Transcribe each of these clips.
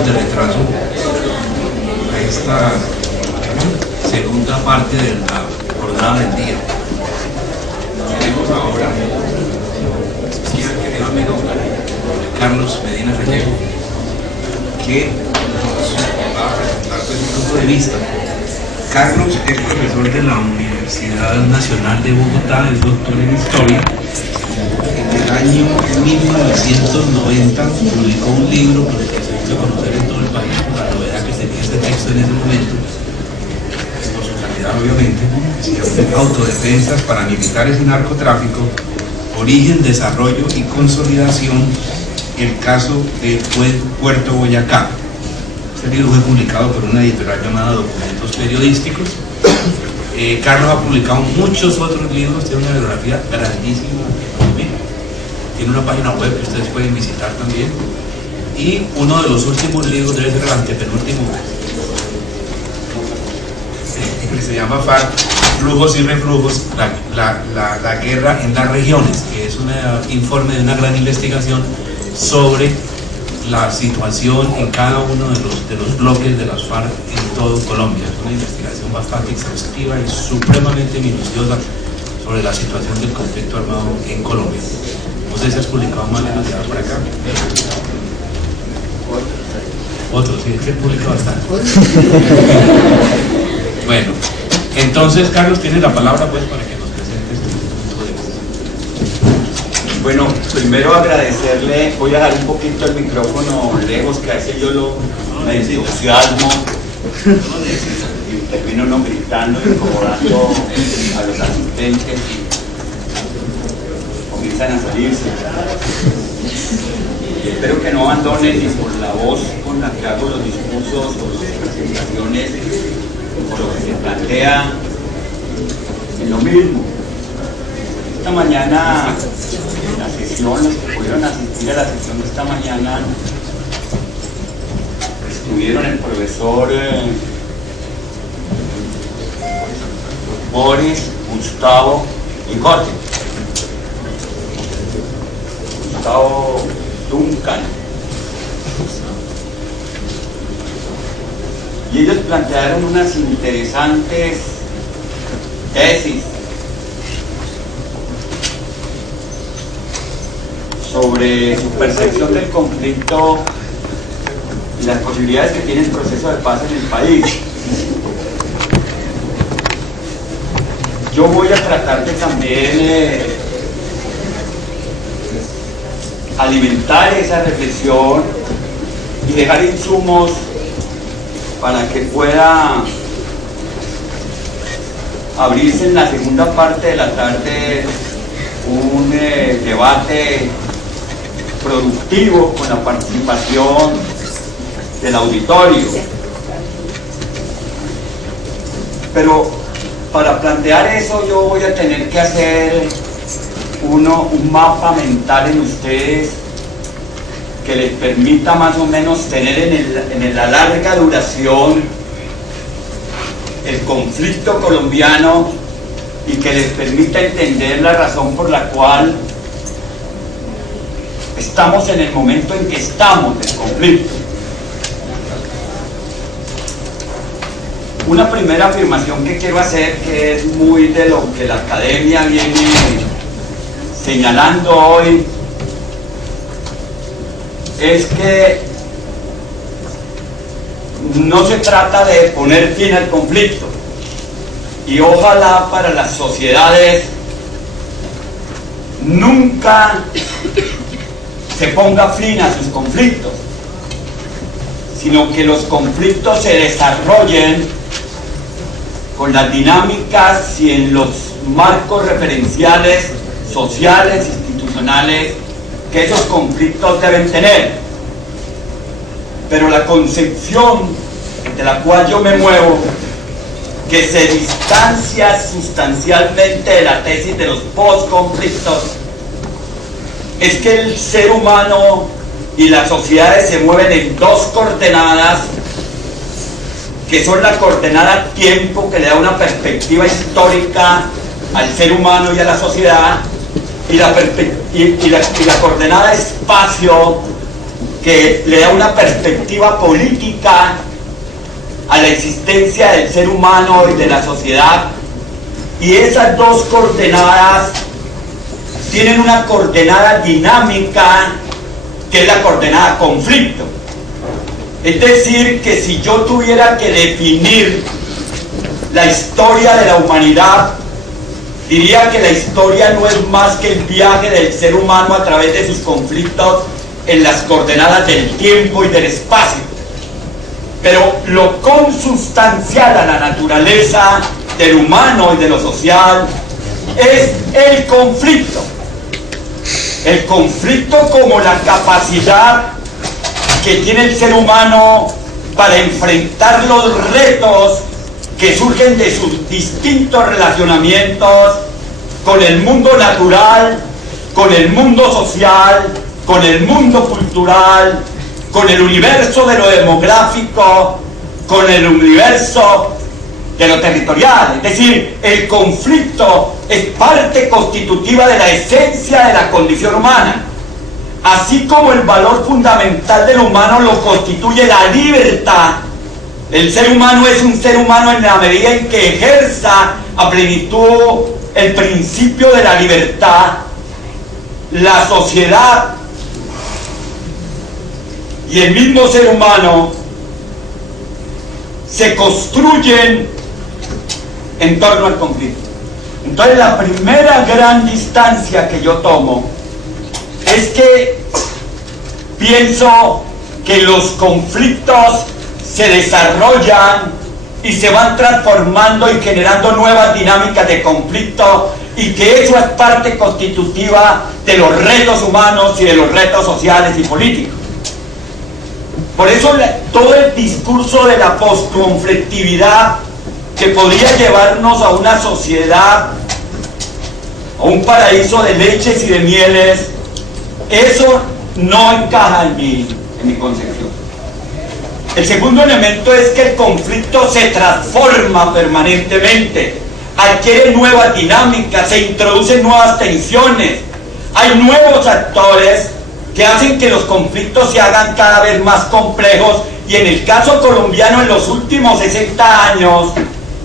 minutos de retraso a esta segunda parte de la jornada del día. Tenemos ahora aquí al querido amigo Carlos Medina Rellego, que nos va a presentar su punto de vista. Carlos es profesor de la Universidad Nacional de Bogotá, es doctor en Historia. En el año 1990 publicó un libro por el que se hizo conocer en todo el país por la novedad que tenía este texto en ese momento, por su calidad obviamente. Se llama Autodefensas, Paramilitares y Narcotráfico, Origen, Desarrollo y Consolidación, el caso de Puerto Boyacá. Este libro fue publicado por una editorial llamada Documentos Periodísticos. Carlos ha publicado muchos otros libros, tiene una bibliografía grandísima, tiene una página web que ustedes pueden visitar también, y uno de los últimos libros, debe ser el antepenúltimo, que se llama FARC, Flujos y Reflujos, la guerra en las regiones, que es un informe de una gran investigación sobre la situación en cada uno de los bloques de las FARC en todo Colombia. Es una investigación bastante exhaustiva y supremamente minuciosa sobre la situación del conflicto armado en Colombia. No sé si has publicado más de demasiado por acá. Otro, sí, es que he publicado bastante. Bueno, entonces Carlos tiene la palabra pues para que nos presentes tu punto de vista. Bueno, primero agradecerle, voy a dejar un poquito el micrófono lejos, que a veces yo me entusiasmo y termino no gritando, incomodando a los asistentes y comienzan a salirse. Y espero que no abandonen ni por la voz con la que hago los discursos o las presentaciones o lo que se plantea en lo mismo. Esta mañana, en la sesión, los que pudieron asistir a la sesión de esta mañana, estuvieron el profesor Boris, Gustavo y Gotti. Gustavo Duncan. Y ellos plantearon unas interesantes tesis sobre su percepción del conflicto y las posibilidades que tiene el proceso de paz en el país. Yo voy a tratar de también alimentar esa reflexión y dejar insumos para que pueda abrirse en la segunda parte de la tarde un debate productivo con la participación del auditorio. Pero para plantear eso yo voy a tener que hacer un mapa mental en ustedes que les permita más o menos tener en la larga duración el conflicto colombiano y que les permita entender la razón por la cual estamos en el momento en que estamos del conflicto. Una primera afirmación que quiero hacer, que es muy de lo que la academia viene señalando hoy, es que no se trata de poner fin al conflicto, y ojalá para las sociedades nunca se ponga fin a sus conflictos, sino que los conflictos se desarrollen con las dinámicas y en los marcos referenciales sociales, institucionales que esos conflictos deben tener. Pero la concepción de la cual yo me muevo, que se distancia sustancialmente de la tesis de los postconflictos, es que el ser humano y las sociedades se mueven en dos coordenadas, que son la coordenada tiempo, que le da una perspectiva histórica al ser humano y a la sociedad, y la coordenada espacio, que le da una perspectiva política a la existencia del ser humano y de la sociedad. Y esas dos coordenadas tienen una coordenada dinámica, que es la coordenada conflicto. Es decir, que si yo tuviera que definir la historia de la humanidad, diría que la historia no es más que el viaje del ser humano a través de sus conflictos en las coordenadas del tiempo y del espacio. Pero lo consustancial a la naturaleza del humano y de lo social es el conflicto. El conflicto como la capacidad que tiene el ser humano para enfrentar los retos que surgen de sus distintos relacionamientos con el mundo natural, con el mundo social, con el mundo cultural, con el universo de lo demográfico, con el universo de lo territorial. Es decir, el conflicto es parte constitutiva de la esencia de la condición humana, así como el valor fundamental del humano lo constituye la libertad. El ser humano es un ser humano en la medida en que ejerza a plenitud el principio de la libertad. La sociedad y el mismo ser humano se construyen en torno al conflicto. Entonces, la primera gran distancia que yo tomo es que pienso que los conflictos se desarrollan y se van transformando y generando nuevas dinámicas de conflicto, y que eso es parte constitutiva de los retos humanos y de los retos sociales y políticos. Por eso todo el discurso de la postconflictividad, que podría llevarnos a una sociedad, a un paraíso de leches y de mieles, eso no encaja en mi concepción. El segundo elemento es que el conflicto se transforma permanentemente, adquiere nuevas dinámicas, se introducen nuevas tensiones, hay nuevos actores que hacen que los conflictos se hagan cada vez más complejos, y en el caso colombiano, en los últimos 60 años,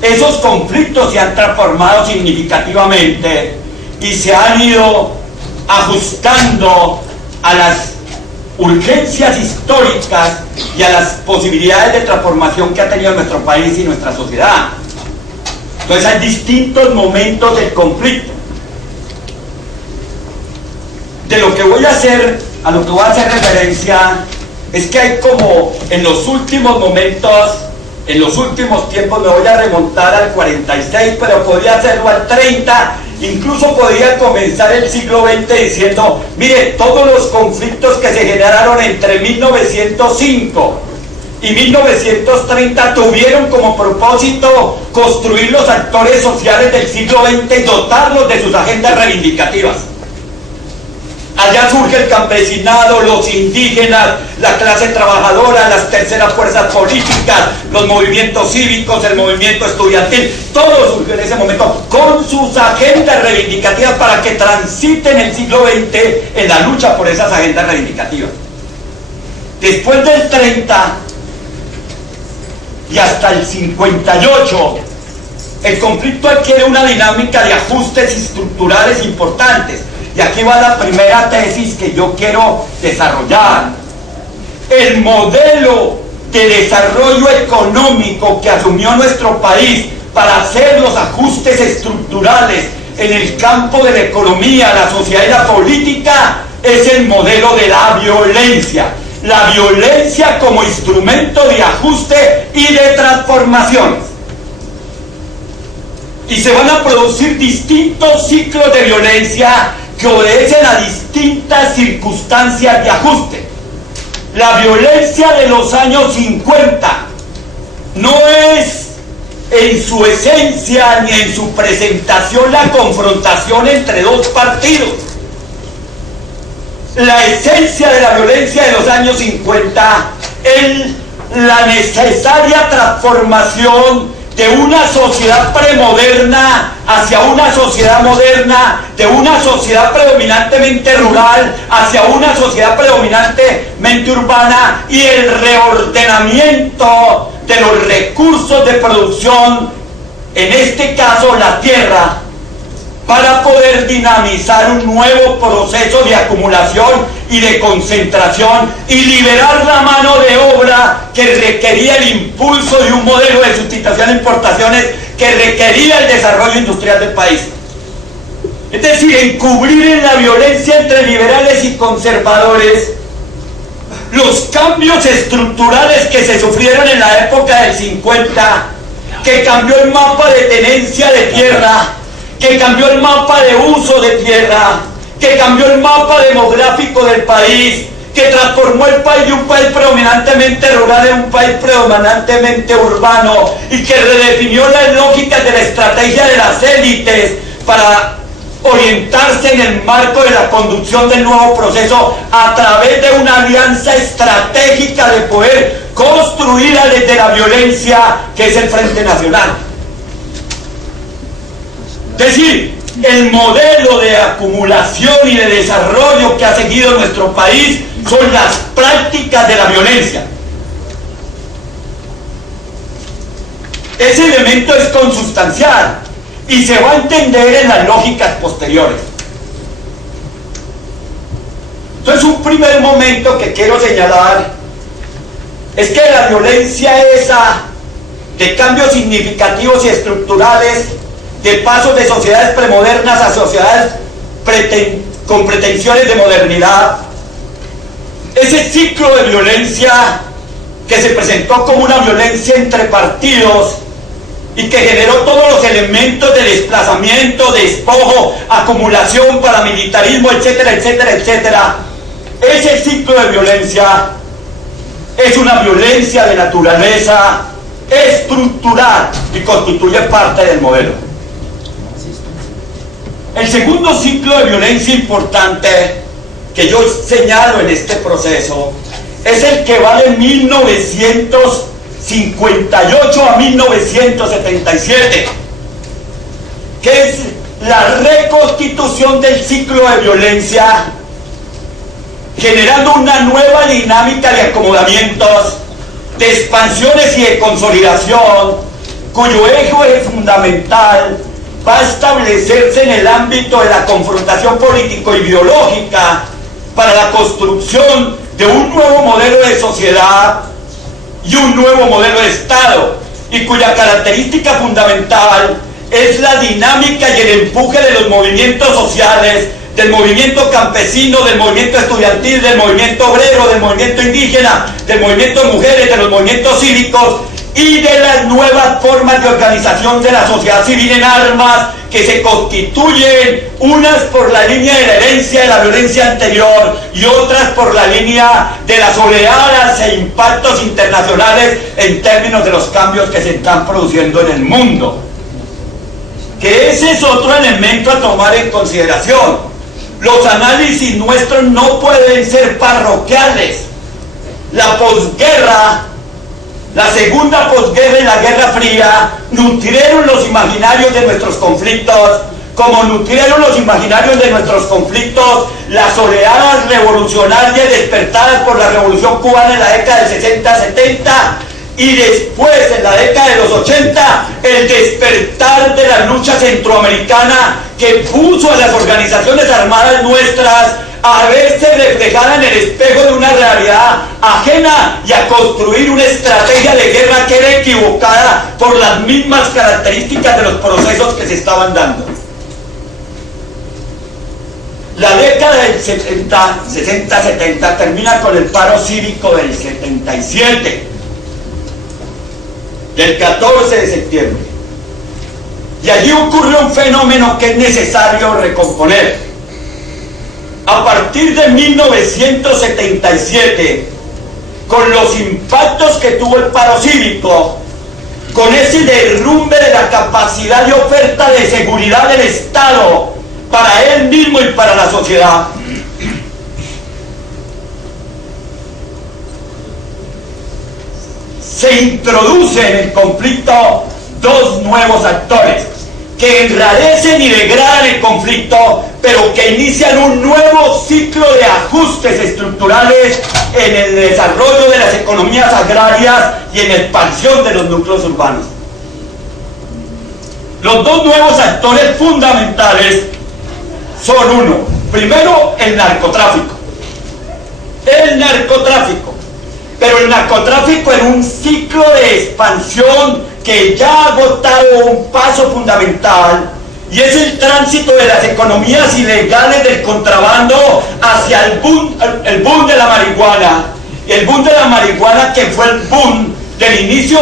esos conflictos se han transformado significativamente y se han ido ajustando a las urgencias históricas y a las posibilidades de transformación que ha tenido nuestro país y nuestra sociedad. Entonces hay distintos momentos del conflicto. De lo que voy a hacer, a lo que voy a hacer referencia, es que hay como en los últimos momentos, en los últimos tiempos, me voy a remontar al 46, pero podría hacerlo al 30, incluso podría comenzar el siglo XX diciendo, mire, todos los conflictos que se generaron entre 1905 y 1930 tuvieron como propósito construir los actores sociales del siglo XX y dotarlos de sus agendas reivindicativas. Allá surge el campesinado, los indígenas, la clase trabajadora, las terceras fuerzas políticas, los movimientos cívicos, el movimiento estudiantil, todo surge en ese momento con sus agendas reivindicativas para que transiten el siglo XX en la lucha por esas agendas reivindicativas. Después del 30 y hasta el 58, el conflicto adquiere una dinámica de ajustes estructurales importantes. Y aquí va la primera tesis que yo quiero desarrollar. El modelo de desarrollo económico que asumió nuestro país para hacer los ajustes estructurales en el campo de la economía, la sociedad y la política es el modelo de la violencia. La violencia como instrumento de ajuste y de transformación. Y se van a producir distintos ciclos de violencia que obedecen a distintas circunstancias de ajuste. La violencia de los años 50 no es en su esencia ni en su presentación la confrontación entre dos partidos. La esencia de la violencia de los años 50 es la necesaria transformación de una sociedad premoderna hacia una sociedad moderna, de una sociedad predominantemente rural hacia una sociedad predominantemente urbana, y el reordenamiento de los recursos de producción, en este caso la tierra, para poder dinamizar un nuevo proceso de acumulación y de concentración y liberar la mano de obra que requería el impulso de un modelo de sustitución de importaciones que requería el desarrollo industrial del país. Es decir, encubrir en la violencia entre liberales y conservadores los cambios estructurales que se sufrieron en la época del 50, que cambió el mapa de tenencia de tierra, que cambió el mapa de uso de tierra, que cambió el mapa demográfico del país, que transformó el país de un país predominantemente rural en un país predominantemente urbano, y que redefinió las lógicas de la estrategia de las élites para orientarse en el marco de la conducción del nuevo proceso a través de una alianza estratégica de poder construida desde la violencia, que es el Frente Nacional. Es decir, el modelo de acumulación y de desarrollo que ha seguido nuestro país son las prácticas de la violencia. Ese elemento es consustancial y se va a entender en las lógicas posteriores. Entonces, un primer momento que quiero señalar es que la violencia esa de cambios significativos y estructurales, de pasos de sociedades premodernas a sociedades con pretensiones de modernidad, ese ciclo de violencia que se presentó como una violencia entre partidos y que generó todos los elementos de desplazamiento, despojo, acumulación, paramilitarismo, etcétera, etcétera, etcétera, ese ciclo de violencia es una violencia de naturaleza estructural y constituye parte del modelo. El segundo ciclo de violencia importante que yo señalo en este proceso es el que va de 1958 a 1977, que es la reconstitución del ciclo de violencia, generando una nueva dinámica de acomodamientos, de expansiones y de consolidación, cuyo eje fundamental va a establecerse en el ámbito de la confrontación político-ideológica para la construcción de un nuevo modelo de sociedad y un nuevo modelo de Estado, y cuya característica fundamental es la dinámica y el empuje de los movimientos sociales, del movimiento campesino, del movimiento estudiantil, del movimiento obrero, del movimiento indígena, del movimiento de mujeres, de los movimientos cívicos y de las nuevas formas de organización de la sociedad civil en armas, que se constituyen unas por la línea de la herencia de la violencia anterior y otras por la línea de las oleadas e impactos internacionales en términos de los cambios que se están produciendo en el mundo. Que ese es otro elemento a tomar en consideración. Los análisis nuestros no pueden ser parroquiales. La posguerra, la segunda posguerra y la Guerra Fría nutrieron los imaginarios de nuestros conflictos, como nutrieron los imaginarios de nuestros conflictos las oleadas revolucionarias despertadas por la Revolución Cubana en la década del 60-70, y después, en la década de los 80, el despertar de la lucha centroamericana que puso a las organizaciones armadas nuestras a verse reflejada en el espejo de una realidad ajena y a construir una estrategia de guerra que era equivocada por las mismas características de los procesos que se estaban dando. La década del 60-70 termina con el paro cívico del 77, del 14 de septiembre. Y allí ocurre un fenómeno que es necesario recomponer. A partir de 1977, con los impactos que tuvo el paro cívico, con ese derrumbe de la capacidad de oferta de seguridad del Estado para él mismo y para la sociedad, se introduce en el conflicto dos nuevos actores que enrarecen y degradan el conflicto, pero que inician un nuevo ciclo de ajustes estructurales en el desarrollo de las economías agrarias y en la expansión de los núcleos urbanos. Los dos nuevos actores fundamentales son uno, primero el narcotráfico. El narcotráfico, pero el narcotráfico en un ciclo de expansión que ya ha agotado un paso fundamental, y es el tránsito de las economías ilegales del contrabando hacia el boom de la marihuana. El boom de la marihuana, que fue el boom del inicio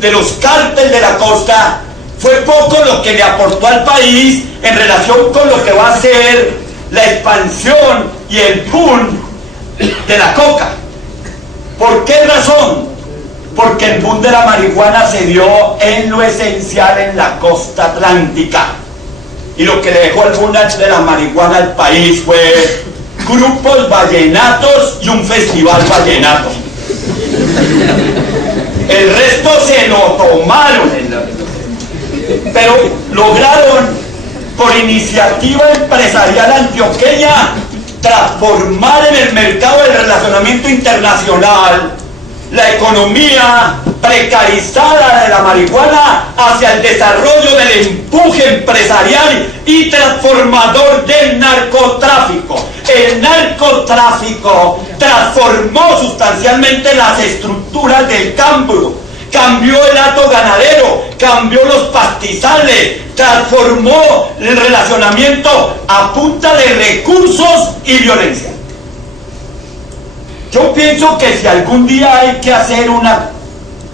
de los cárteles de la costa, fue poco lo que le aportó al país en relación con lo que va a ser la expansión y el boom de la coca. ¿Por qué razón? Porque el boom de la marihuana se dio en lo esencial en la costa atlántica, y lo que le dejó el boom de la marihuana al país fue grupos vallenatos y un festival vallenato. El resto se lo tomaron, pero lograron, por iniciativa empresarial antioqueña, transformar en el mercado del relacionamiento internacional la economía precarizada de la marihuana hacia el desarrollo del empuje empresarial y transformador del narcotráfico. El narcotráfico transformó sustancialmente las estructuras del campo, cambió el hato ganadero, cambió los pastizales, transformó el relacionamiento a punta de recursos y violencia. Yo pienso que si algún día hay que hacer un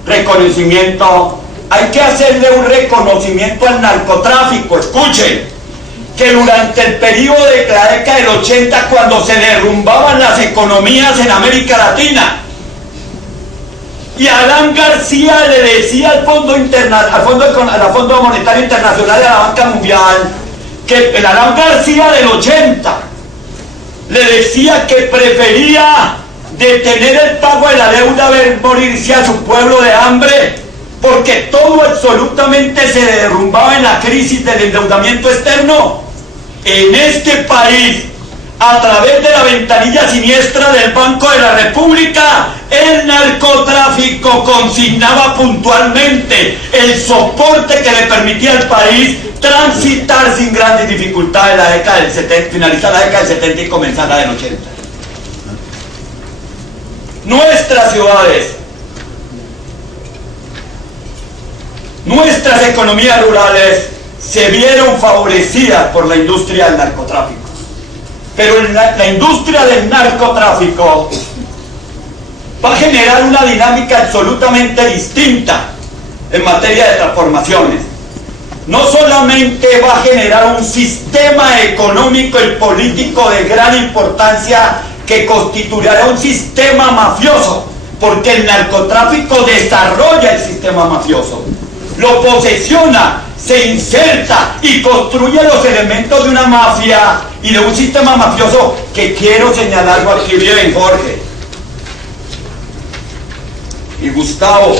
reconocimiento, hay que hacerle un reconocimiento al narcotráfico. Escuchen, que durante el periodo de la década del 80, cuando se derrumbaban las economías en América Latina, y Alan García le decía al Fondo Monetario Internacional y a la Banca Mundial, que el Alan García del 80 le decía que prefería detener el pago de la deuda, ver morirse a su pueblo de hambre, porque todo absolutamente se derrumbaba en la crisis del endeudamiento externo. En este país, a través de la ventanilla siniestra del Banco de la República, el narcotráfico consignaba puntualmente el soporte que le permitía al país transitar sin grandes dificultades la década del 70, finalizar la década del 70 y comenzar la del 80. Nuestras ciudades, nuestras economías rurales se vieron favorecidas por la industria del narcotráfico. Pero la industria del narcotráfico va a generar una dinámica absolutamente distinta en materia de transformaciones. No solamente va a generar un sistema económico y político de gran importancia que constituirá un sistema mafioso, porque el narcotráfico desarrolla el sistema mafioso, lo posesiona, se inserta y construye los elementos de una mafia y de un sistema mafioso que quiero señalarlo aquí bien, Jorge y Gustavo.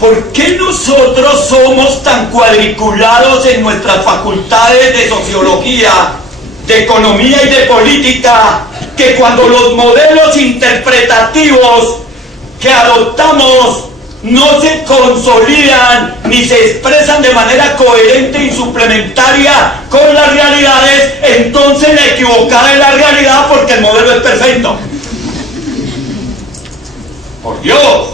¿Por qué nosotros somos tan cuadriculados en nuestras facultades de sociología, de economía y de política, que cuando los modelos interpretativos que adoptamos no se consolidan ni se expresan de manera coherente y suplementaria con las realidades, entonces la equivocada es la realidad porque el modelo es perfecto? Por Dios,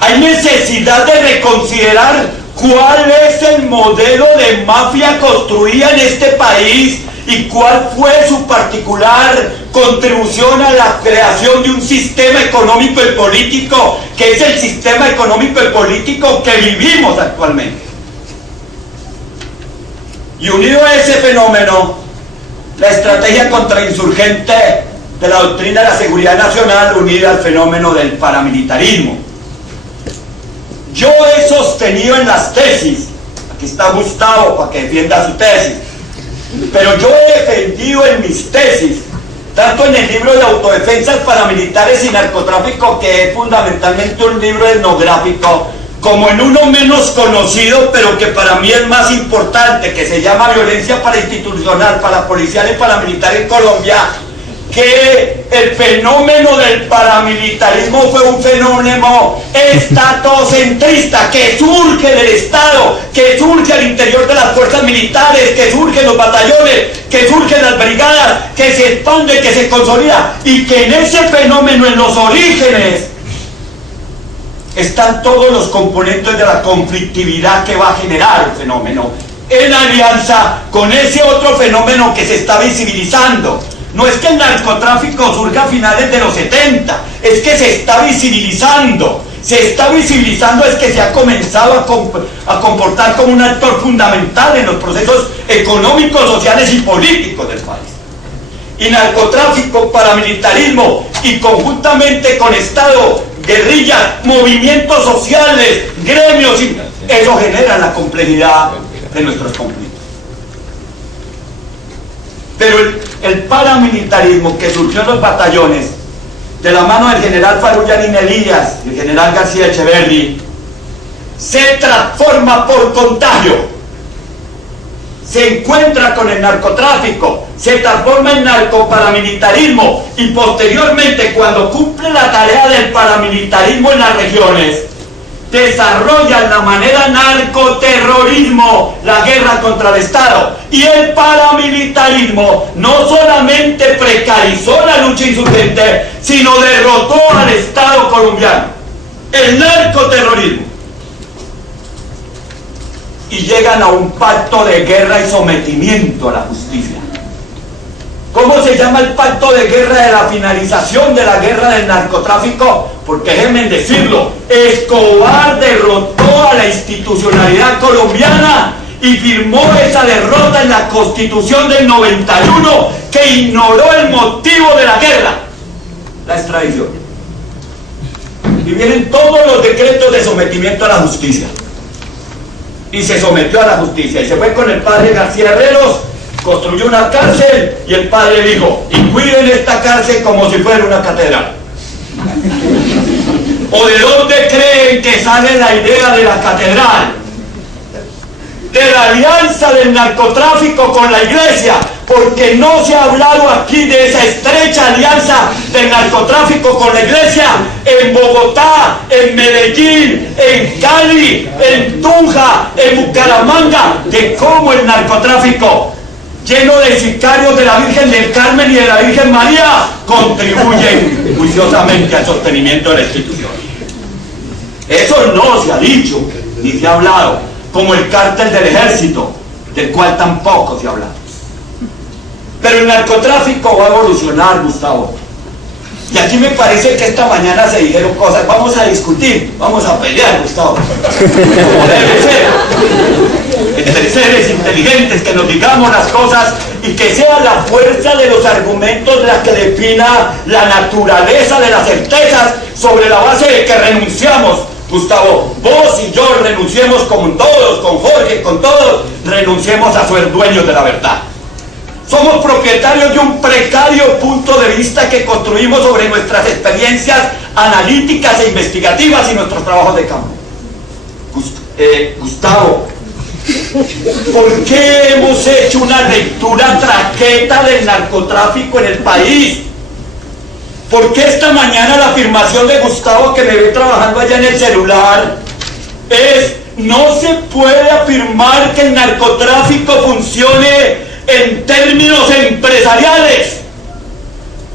hay necesidad de reconsiderar cuál es el modelo de mafia construida en este país y cuál fue su particular contribución a la creación de un sistema económico y político que es el sistema económico y político que vivimos actualmente. Y unido a ese fenómeno, la estrategia contrainsurgente de la doctrina de la seguridad nacional unida al fenómeno del paramilitarismo. Yo he sostenido en las tesis, aquí está Gustavo para que defienda su tesis, pero yo he defendido en mis tesis, tanto en el libro de autodefensas paramilitares y narcotráfico, que es fundamentalmente un libro etnográfico, como en uno menos conocido, pero que para mí es más importante, que se llama violencia parainstitucional, parapolicial y paramilitar en Colombia, que el fenómeno del paramilitarismo fue un fenómeno estatocentrista que surge del Estado, que surge al interior de las fuerzas militares, que surge en los batallones, que surge en las brigadas, que se expande, que se consolida, y que en ese fenómeno, en los orígenes, están todos los componentes de la conflictividad que va a generar el fenómeno, en alianza con ese otro fenómeno que se está visibilizando. No es que el narcotráfico surja a finales de los 70, es que se está visibilizando. Se está visibilizando, es que se ha comenzado a comportar como un actor fundamental en los procesos económicos, sociales y políticos del país. Y narcotráfico, paramilitarismo y conjuntamente con Estado, guerrillas, movimientos sociales, gremios, eso genera la complejidad de nuestros conflictos. Pero el paramilitarismo que surgió en los batallones, de la mano del general Farullanín Elías y el general García Echeverri, se transforma por contagio, se encuentra con el narcotráfico, se transforma en narcoparamilitarismo, y posteriormente, cuando cumple la tarea del paramilitarismo en las regiones, desarrolla la manera narcoterrorismo, la guerra contra el Estado. Y el paramilitarismo no solamente precarizó la lucha insurgente, sino derrotó al Estado colombiano, el narcoterrorismo. Y llegan a un pacto de guerra y sometimiento a la justicia. ¿Cómo se llama el pacto de guerra de la finalización de la guerra del narcotráfico? Porque déjenme decirlo, Escobar derrotó a la institucionalidad colombiana y firmó esa derrota en la Constitución del 91, que ignoró el motivo de la guerra, la extradición. Y vienen todos los decretos de sometimiento a la justicia. Y se sometió a la justicia, y se fue con el padre García Herreros, construyó una cárcel, y el padre dijo: y cuiden esta cárcel como si fuera una catedral. ¿O de dónde creen que sale la idea de la catedral? De la alianza del narcotráfico con la iglesia, porque no se ha hablado aquí de esa estrecha alianza del narcotráfico con la iglesia en Bogotá, en Medellín, en Cali, en Tunja, en Bucaramanga, de cómo el narcotráfico, lleno de sicarios de la Virgen del Carmen y de la Virgen María, contribuyen juiciosamente al sostenimiento de la institución. Eso no se ha dicho, ni se ha hablado, como el cártel del ejército, del cual tampoco se ha hablado. Pero el narcotráfico va a evolucionar, Gustavo. Y aquí me parece que esta mañana se dijeron cosas. Vamos a discutir, vamos a pelear, Gustavo, como debe ser, entre seres inteligentes, que nos digamos las cosas y que sea la fuerza de los argumentos la que defina la naturaleza de las certezas, sobre la base de que renunciamos, Gustavo, vos y yo renunciemos con todos, con Jorge, con todos, renunciemos a ser dueños de la verdad. Somos propietarios de un precario punto de vista que construimos sobre nuestras experiencias analíticas e investigativas y nuestros trabajos de campo. Gustavo, ¿por qué hemos hecho una lectura traqueta del narcotráfico en el país? ¿Por qué esta mañana la afirmación de Gustavo, que me ve trabajando allá en el celular, es: no se puede afirmar que el narcotráfico funcione en términos empresariales,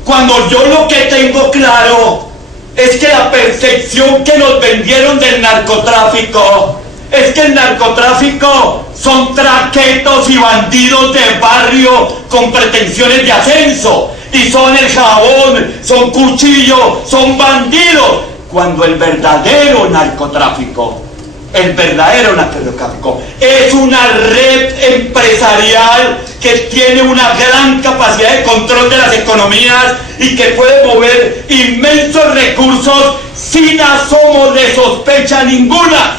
cuando yo lo que tengo claro es que la percepción que nos vendieron del narcotráfico es que el narcotráfico son traquetos y bandidos de barrio con pretensiones de ascenso, y son el jabón, son cuchillos, son bandidos, cuando el verdadero narcotráfico es una red empresarial que tiene una gran capacidad de control de las economías y que puede mover inmensos recursos sin asomo de sospecha ninguna.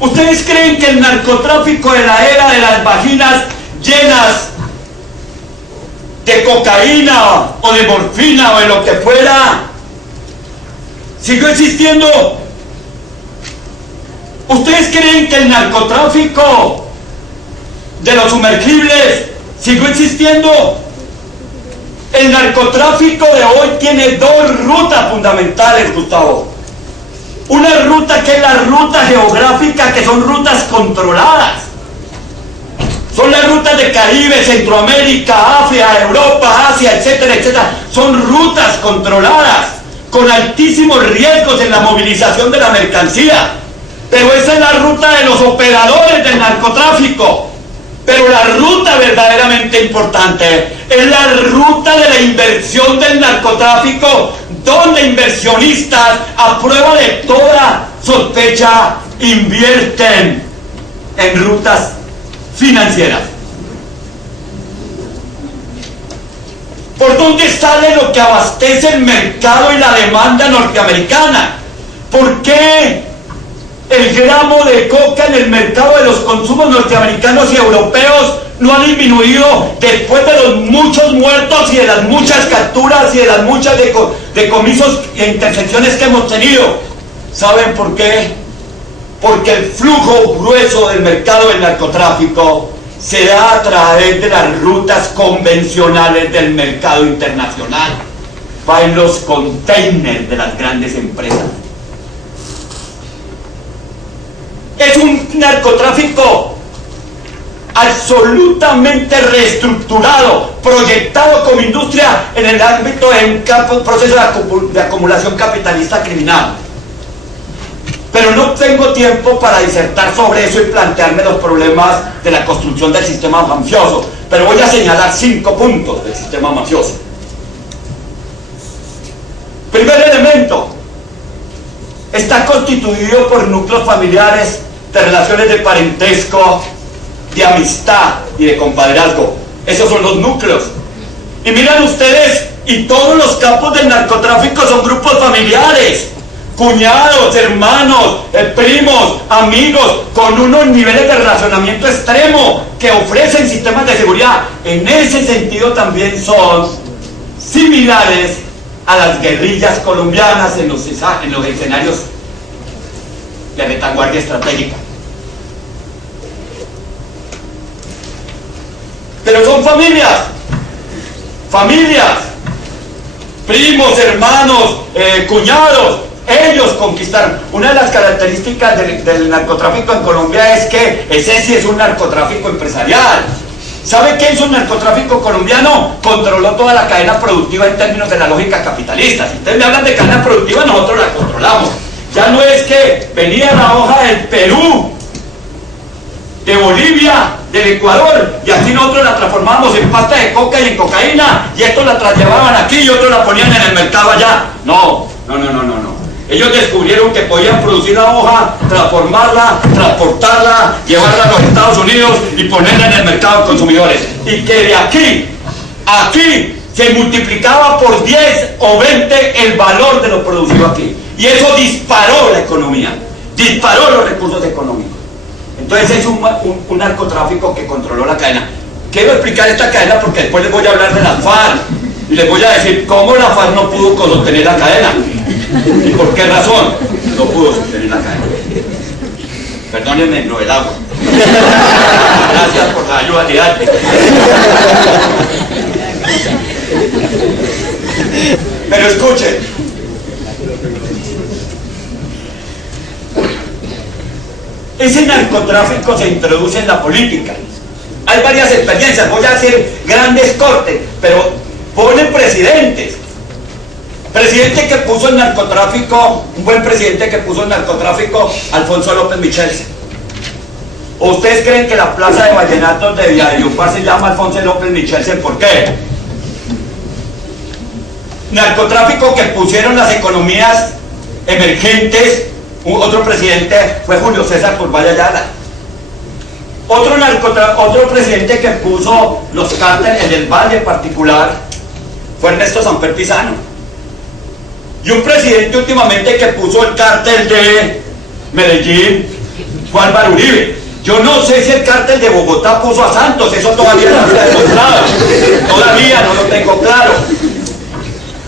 ¿Ustedes creen que el narcotráfico de la era de las vaginas llenas de cocaína o de morfina o de lo que fuera siguió existiendo? ¿Ustedes creen que el narcotráfico de los sumergibles siguió existiendo? El narcotráfico de hoy tiene dos rutas fundamentales, Gustavo. Una ruta que es la ruta geográfica, que son rutas controladas. Son las rutas de Caribe, Centroamérica, África, Europa, Asia, etcétera, etcétera. Son rutas controladas, con altísimos riesgos en la movilización de la mercancía. Pero esa es la ruta de los operadores del narcotráfico. Pero la ruta verdaderamente importante es la ruta de la inversión del narcotráfico, donde inversionistas, a prueba de toda sospecha, invierten en rutas financieras. ¿Por dónde sale lo que abastece el mercado y la demanda norteamericana? ¿Por qué el gramo de coca en el mercado de los consumos norteamericanos y europeos no ha disminuido después de los muchos muertos y de las muchas capturas y de las muchas decomisos e intercepciones que hemos tenido? ¿Saben por qué? Porque el flujo grueso del mercado del narcotráfico se da a través de las rutas convencionales del mercado internacional. Va en los containers de las grandes empresas. Es un narcotráfico absolutamente reestructurado, proyectado como industria en el ámbito de un proceso de acumulación capitalista criminal. Pero no tengo tiempo para disertar sobre eso y plantearme los problemas de la construcción del sistema mafioso, pero voy a señalar 5 puntos del sistema mafioso. Primer elemento: está constituido por núcleos familiares, de relaciones de parentesco, de amistad y de compadrazgo. Esos son los núcleos. Y miran ustedes, y todos los capos del narcotráfico son grupos familiares, cuñados, hermanos, primos, amigos, con unos niveles de relacionamiento extremo que ofrecen sistemas de seguridad. En ese sentido también son similares a las guerrillas colombianas en los escenarios de retaguardia estratégica. Pero son familias, primos, hermanos, cuñados. Ellos conquistaron. Una de las características del narcotráfico en Colombia es que ese sí es un narcotráfico empresarial. ¿Sabe qué hizo el narcotráfico colombiano? Controló toda la cadena productiva en términos de la lógica capitalista. Si ustedes me hablan de cadena productiva, nosotros la controlamos. Ya no es que venía la hoja del Perú, de Bolivia, del Ecuador, y aquí nosotros la transformamos en pasta de coca y en cocaína, y estos la llevaban aquí y otros la ponían en el mercado allá. No. Ellos descubrieron que podían producir la hoja, transformarla, transportarla, llevarla a los Estados Unidos y ponerla en el mercado de consumidores. Y que de aquí se multiplicaba por 10 o 20 el valor de lo producido aquí. Y eso disparó la economía, disparó los recursos económicos. Entonces es un narcotráfico que controló la cadena. Quiero explicar esta cadena porque después les voy a hablar de la FARC y les voy a decir cómo la FARC no pudo sostener la cadena y por qué razón no pudo sostener la cadena. Perdónenme lo del agua. Gracias por la ayuda didáctica. Pero escuchen, ese narcotráfico se introduce en la política. Hay varias experiencias, voy a hacer grandes cortes, pero ponen presidentes. Presidente que puso el narcotráfico, un buen presidente que puso el narcotráfico, Alfonso López Michelsen. ¿O ustedes creen que la plaza de vallenatos de Valledupar se llama Alfonso López Michelsen? ¿Por qué? Narcotráfico que pusieron las economías emergentes. Otro presidente fue Julio César Purbay Ayala. Otro presidente que puso los cárteles del Valle en particular fue Ernesto Samper Pizano. Y un presidente últimamente que puso el cártel de Medellín fue Álvaro Uribe. Yo no sé si el cártel de Bogotá puso a Santos, eso todavía no se ha demostrado. Todavía no lo tengo claro.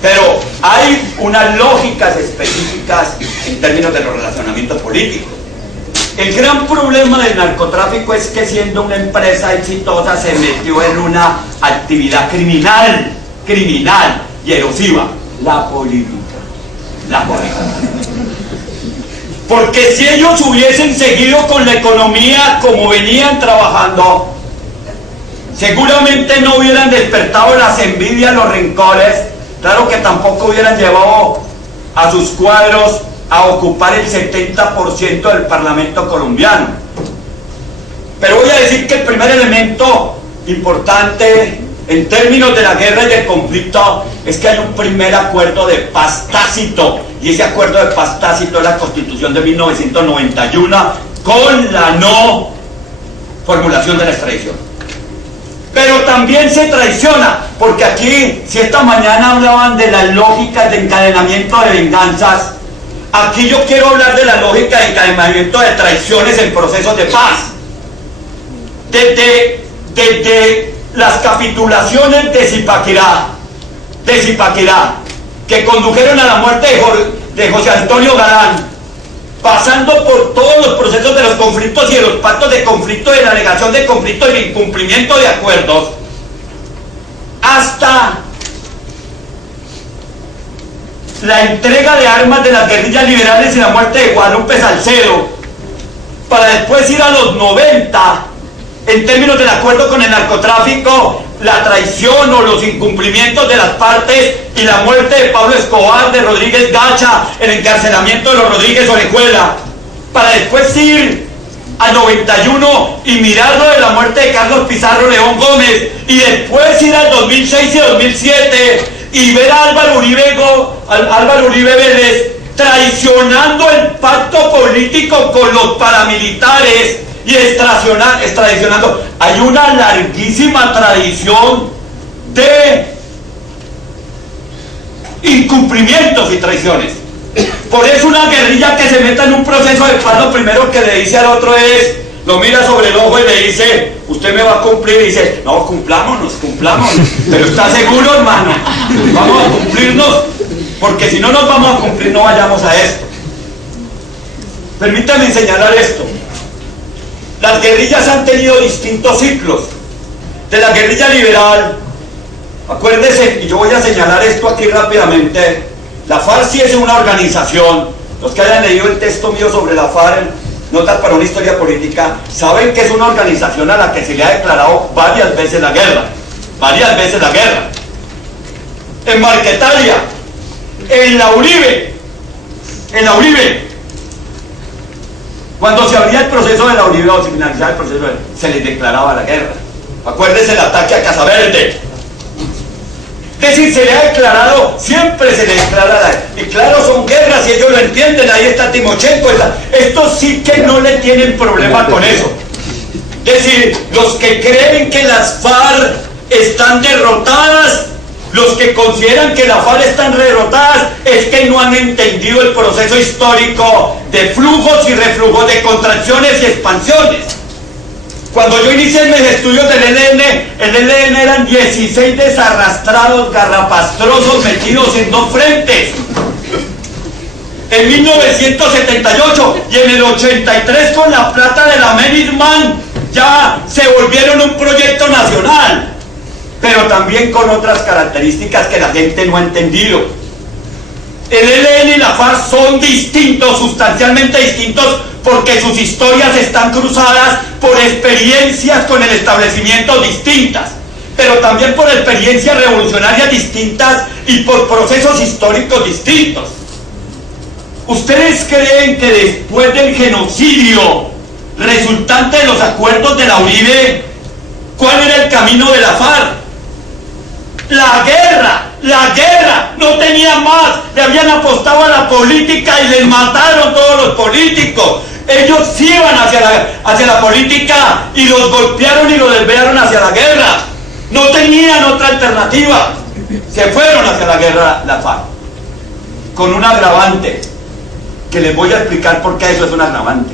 Pero hay unas lógicas específicas en términos de los relacionamientos políticos. El gran problema del narcotráfico es que siendo una empresa exitosa se metió en una actividad criminal y erosiva, la política. Porque si ellos hubiesen seguido con la economía como venían trabajando, seguramente no hubieran despertado las envidias, los rencores, claro que tampoco hubieran llevado a sus cuadros a ocupar el 70% del Parlamento colombiano. Pero voy a decir que el primer elemento importante en términos de la guerra y del conflicto es que hay un primer acuerdo de paz tácito, y ese acuerdo de paz tácito es la Constitución de 1991 con la no formulación de la extradición. Pero también se traiciona, porque aquí, si esta mañana hablaban de las lógicas de encadenamiento de venganzas, aquí yo quiero hablar de la lógica de encadenamiento de traiciones en procesos de paz. Desde las capitulaciones de Zipaquirá, que condujeron a la muerte de José Antonio Galán, pasando por todos los procesos de los conflictos y de los pactos de conflicto, de la negación de conflicto y de incumplimiento de acuerdos, hasta la entrega de armas de las guerrillas liberales y la muerte de Guadalupe Salcedo, para después ir a los 90, en términos del acuerdo con el narcotráfico, la traición o los incumplimientos de las partes y la muerte de Pablo Escobar, de Rodríguez Gacha, el encarcelamiento de los Rodríguez Orejuela, para después ir al 91 y mirarlo de la muerte de Carlos Pizarro León Gómez, y después ir al 2006 y 2007 y ver a Álvaro Uribe Vélez traicionando el pacto político con los paramilitares y extradicionando. Hay una larguísima tradición de incumplimientos y traiciones. Por eso una guerrilla que se meta en un proceso de paz, lo primero que le dice al otro es, lo mira sobre el ojo y le dice, usted me va a cumplir, y dice, no, cumplámonos, pero ¿está seguro, hermano? Vamos a cumplirnos, porque si no nos vamos a cumplir, no vayamos a esto. Permítame señalar esto. Las guerrillas han tenido distintos ciclos. De la guerrilla liberal, acuérdese, y yo voy a señalar esto aquí rápidamente, la FARC sí es una organización. Los que hayan leído el texto mío sobre la FARC, Notas para una historia política, saben que es una organización a la que se le ha declarado varias veces la guerra. En Marquetalia, en la Uribe, cuando se abría el proceso de la Uribe o se finalizaba el proceso, se les declaraba la guerra. Acuérdense el ataque a Casa Verde. Es decir, se le ha declarado, siempre se le declara la guerra. Y claro, son guerras y ellos lo entienden, ahí está Timochenko. Estos sí que no le tienen problema con eso. Es decir, los que creen que las FARC están derrotadas, los que consideran que las FARC están derrotadas, es que no han entendido el proceso histórico de flujos y reflujos, de contracciones y expansiones. Cuando yo inicié mis estudios del ELN, el ELN eran 16 desarrastrados, garrapastrosos, metidos en dos frentes. En 1978 y en el 83, con la plata de la Menisman, ya se volvieron un proyecto nacional, pero también con otras características que la gente no ha entendido. El ELN y la FARC son distintos, sustancialmente distintos, porque sus historias están cruzadas por experiencias con el establecimiento distintas, pero también por experiencias revolucionarias distintas y por procesos históricos distintos. ¿Ustedes creen que después del genocidio resultante de los acuerdos de la Uribe, cuál era el camino de la FARC? La guerra, no tenían más, le habían apostado a la política y les mataron todos los políticos. Ellos sí iban hacia la política y los golpearon y los desviaron hacia la guerra. No tenían otra alternativa, se fueron hacia la guerra la FARC, con un agravante, que les voy a explicar por qué eso es un agravante.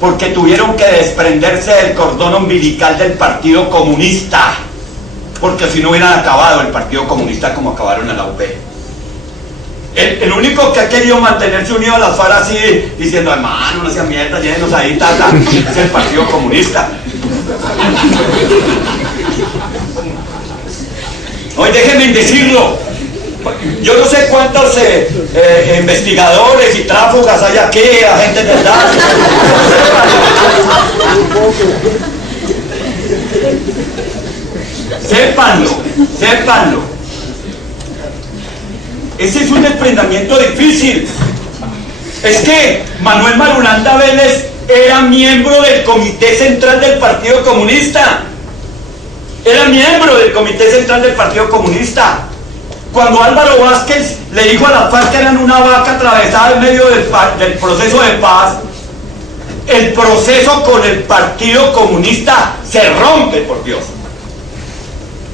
Porque tuvieron que desprenderse del cordón umbilical del Partido Comunista, porque si no hubieran acabado el Partido Comunista como acabaron en la UP. El único que ha querido mantenerse unido a las FARC así, diciendo, hermano, no sean mierda, llévenos ahí, tata, es el Partido Comunista. Hoy déjenme decirlo, yo no sé cuántos investigadores y tráfugas hay aquí, agentes de edad. Sépanlo. Ese es un desprendimiento difícil. Es que Manuel Marulanda Vélez era miembro del Comité Central del Partido Comunista. Era miembro del Comité Central del Partido Comunista. Cuando Álvaro Vázquez le dijo a la FARC que eran una vaca atravesada en medio del proceso de paz, el proceso con el Partido Comunista se rompe, por Dios.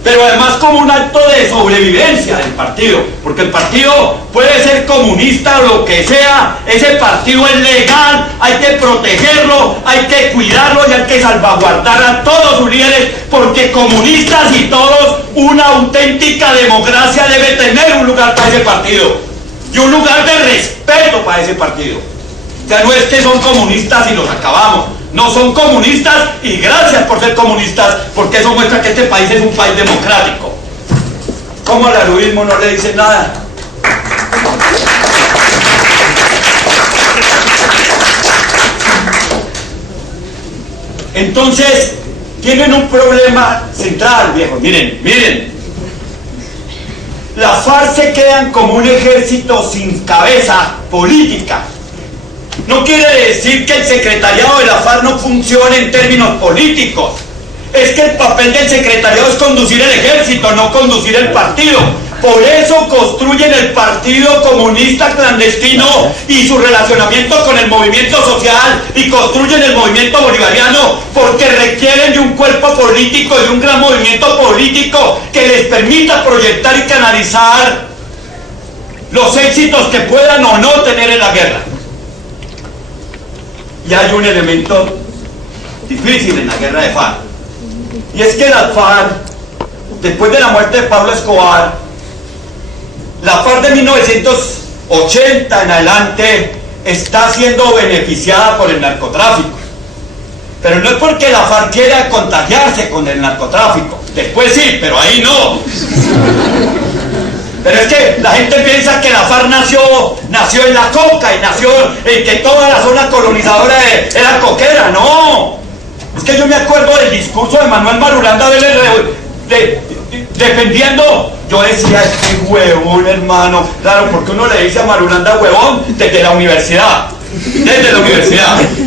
Pero además como un acto de sobrevivencia del partido, porque el partido puede ser comunista o lo que sea, ese partido es legal, hay que protegerlo, hay que cuidarlo y hay que salvaguardar a todos sus líderes, porque comunistas y todos, una auténtica democracia debe tener un lugar para ese partido, y un lugar de respeto para ese partido. O sea, no es que son comunistas y los acabamos. No, son comunistas y gracias por ser comunistas, porque eso muestra que este país es un país democrático. ¿Cómo al aruismo no le dicen nada? Entonces, tienen un problema central, viejos. Miren. Las FARC se quedan como un ejército sin cabeza política. No quiere decir que el secretariado de la FARC no funcione en términos políticos. Es que el papel del secretariado es conducir el ejército, no conducir el partido. Por eso construyen el Partido Comunista clandestino y su relacionamiento con el movimiento social, y construyen el movimiento bolivariano, porque requieren de un cuerpo político y de un gran movimiento político que les permita proyectar y canalizar los éxitos que puedan o no tener en la guerra. Y hay un elemento difícil en la guerra de FARC, y es que la FARC, después de la muerte de Pablo Escobar, la FARC de 1980 en adelante está siendo beneficiada por el narcotráfico. Pero no es porque la FARC quiera contagiarse con el narcotráfico, después sí, pero ahí no. Pero es que la gente piensa que la FARC nació en la coca y nació en que toda la zona colonizadora era coquera. No, es que yo me acuerdo del discurso de Manuel Marulanda Vélez defendiendo. Yo decía, este huevón, hermano. Claro, porque uno le dice a Marulanda huevón desde la universidad.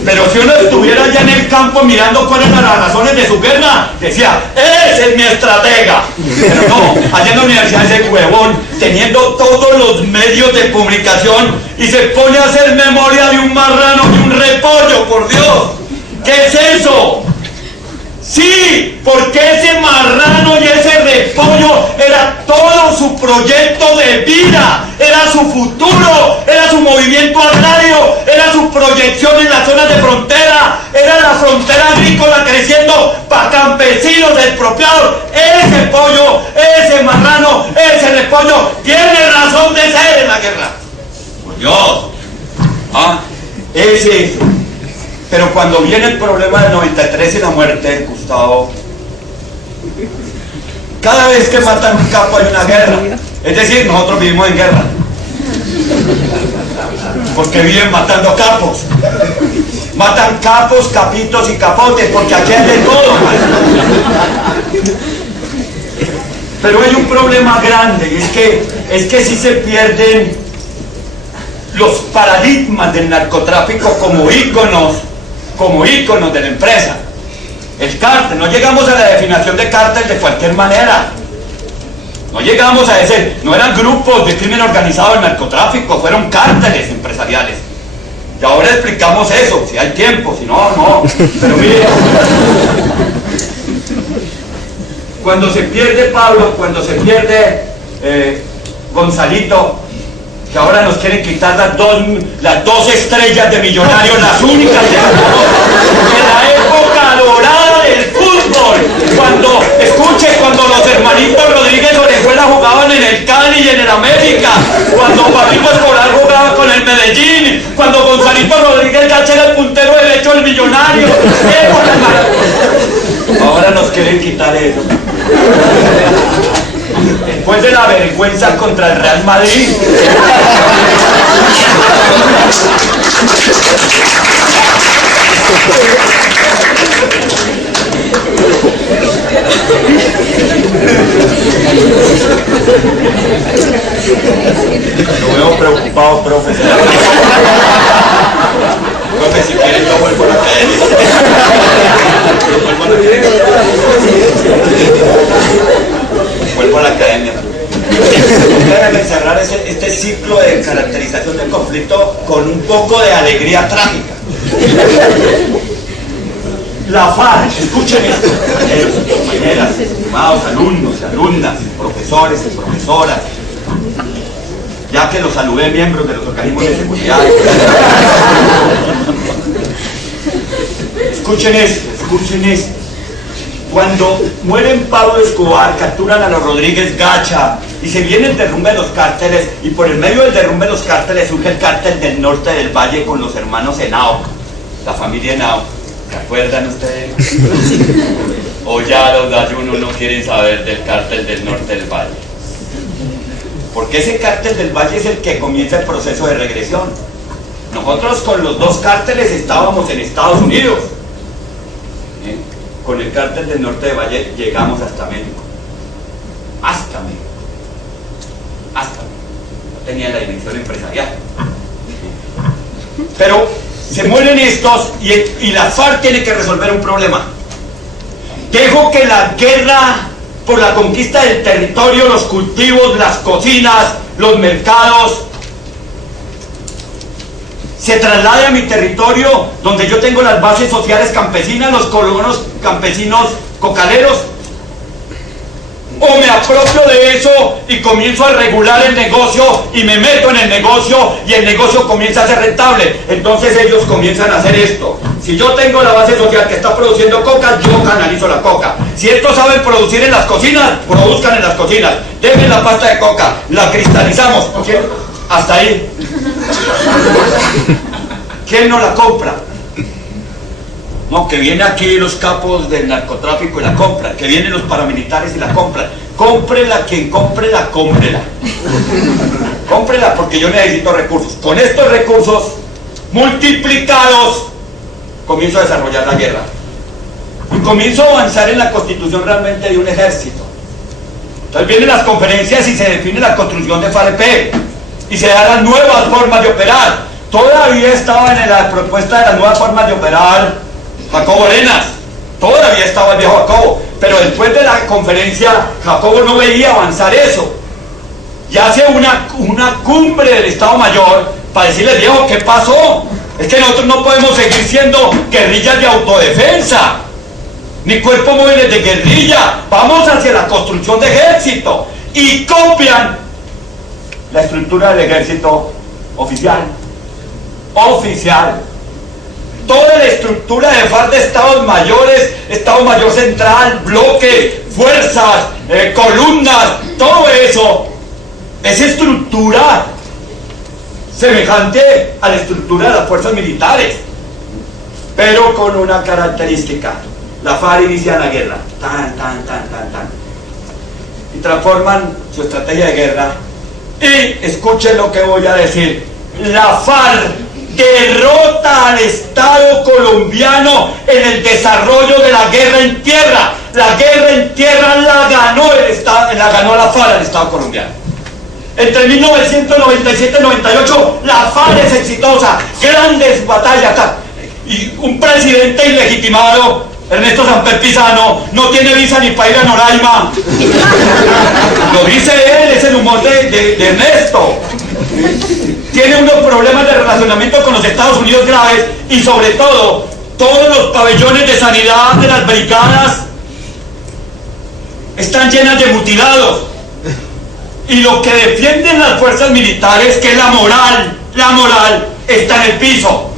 Pero si uno estuviera allá en el campo mirando cuáles eran las razones de su guerra, decía, ese es mi estratega. Pero no, allá en la universidad ese huevón, teniendo todos los medios de comunicación, y se pone a hacer memoria de un marrano y un repollo, por Dios. ¿Qué es eso? Sí, porque ese marrano y ese repollo era todo su proyecto de vida, era su futuro, era su movimiento agrario, era su proyección en las zonas de frontera, era la frontera agrícola creciendo para campesinos expropiados. Ese pollo, ese marrano, ese repollo tiene razón de ser en la guerra. Por Dios. Ese es. Pero cuando viene el problema del 93 y la muerte de Gustavo, cada vez que matan un capo hay una guerra. Es decir, nosotros vivimos en guerra, porque viven matando capos. Matan capos, capitos y capotes, porque aquí hay de todo. Pero hay un problema grande, y es que si se pierden los paradigmas del narcotráfico como íconos de la empresa. El cártel, no llegamos a la definición de cártel de cualquier manera. No llegamos a ese, no eran grupos de crimen organizado del narcotráfico, fueron cárteles empresariales. Y ahora explicamos eso, si hay tiempo, si no, no. Pero mire, cuando se pierde Pablo, cuando se pierde Gonzalito, que ahora nos quieren quitar las dos estrellas de Millonarios, las únicas de la época dorada del fútbol. Cuando los hermanitos Rodríguez Orejuela jugaban en el Cali y en el América, cuando Pablito Escobar jugaba con el Medellín, cuando Gonzalito Rodríguez Gacha era el puntero derecho del Millonario. Ahora nos quieren quitar eso. Después de la vergüenza contra el Real Madrid. Lo veo preocupado, profe. Profe, si quieres yo vuelvo a la academia. Vuelvo a la academia. Déjame cerrar este ciclo de caracterización del conflicto con un poco de alegría trágica. La FARC, escuchen esto, compañeras, estimados alumnos y alumnas, profesores y profesoras, ya que los saludé, miembros de los organismos de seguridad. Escuchen esto. Cuando mueren Pablo Escobar, capturan a los Rodríguez Gacha y se viene el derrumbe de los cárteles, y por el medio del derrumbe de los cárteles surge el cártel del norte del Valle con los hermanos Henao, la familia Henao. ¿Se acuerdan ustedes? O ya los de Ayuno no quieren saber del cártel del norte del Valle. Porque ese cártel del Valle es el que comienza el proceso de regresión. Nosotros con los dos cárteles estábamos en Estados Unidos. Con el cártel del norte del Valle llegamos hasta México. Hasta México. No tenía la dimensión empresarial. Pero se mueren estos y la FARC tiene que resolver un problema. Dejo que la guerra por la conquista del territorio, los cultivos, las cocinas, los mercados, se traslade a mi territorio, donde yo tengo las bases sociales campesinas, los colonos campesinos cocaleros, o me apropio de eso y comienzo a regular el negocio y me meto en el negocio y el negocio comienza a ser rentable. Entonces ellos comienzan a hacer esto. Si yo tengo la base social que está produciendo coca, yo canalizo la coca. Si estos saben producir en las cocinas, produzcan en las cocinas. Denme la pasta de coca, la cristalizamos. Hasta ahí. ¿Quién no la compra? No, que vienen aquí los capos del narcotráfico y la compran, que vienen los paramilitares y la compran. Cómprela, quien cómprela, cómprela. Cómprela porque yo necesito recursos. Con estos recursos multiplicados, comienzo a desarrollar la guerra. Y comienzo a avanzar en la constitución realmente de un ejército. Entonces vienen las conferencias y se define la construcción de FAREP. Y se dan las nuevas formas de operar. Todavía estaba en la propuesta de las nuevas formas de operar Jacobo Arenas, todavía estaba el viejo Jacobo, pero después de la conferencia Jacobo no veía avanzar eso y hace una cumbre del Estado Mayor para decirles: viejo, ¿qué pasó? Es que nosotros no podemos seguir siendo guerrillas de autodefensa ni cuerpos móviles de guerrilla, vamos hacia la construcción de ejército, y copian la estructura del ejército oficial. Toda la estructura de FARC de estados mayores, Estado Mayor Central, bloque, fuerzas, columnas, todo eso es estructura semejante a la estructura de las fuerzas militares, pero con una característica: la FARC inicia la guerra, y transforman su estrategia de guerra. Y escuchen lo que voy a decir: la FARC derrota al Estado colombiano en el desarrollo de la guerra en tierra. La guerra en tierra la ganó la FARC al Estado colombiano. Entre 1997 y 98 la FARC es exitosa, grandes batallas, y un presidente ilegitimado, Ernesto Samper Pizano, no tiene visa ni para ir a Noraima. Lo dice él, es el humor de Ernesto. Tiene unos problemas de relacionamiento con los Estados Unidos graves, y sobre todo, todos los pabellones de sanidad de las brigadas están llenas de mutilados. Y lo que defienden las fuerzas militares, que es la moral está en el piso.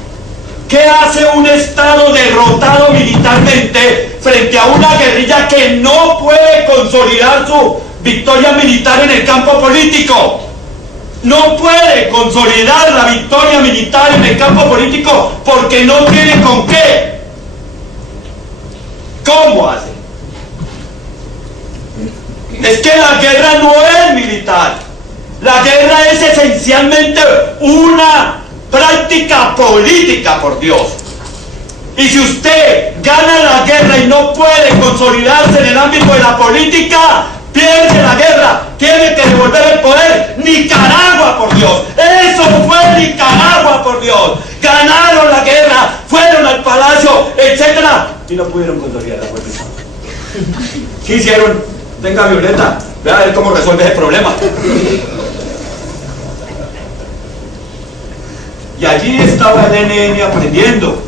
¿Qué hace un Estado derrotado militarmente frente a una guerrilla que no puede consolidar su victoria militar en el campo político. No puede consolidar la victoria militar en el campo político porque no tiene con qué. ¿Cómo hace? Es que la guerra no es militar. La guerra es esencialmente una práctica política, por Dios. Y si usted gana la guerra y no puede consolidarse en el ámbito de la política, pierde la guerra, tiene que devolver el poder. Nicaragua, por Dios, eso fue Nicaragua, por Dios. Ganaron la guerra, fueron al palacio, etcétera, y no pudieron consolidar la fuerza. ¿Qué hicieron? Venga, Violeta, ve a ver cómo resuelve ese problema. Y allí estaba el ELN aprendiendo.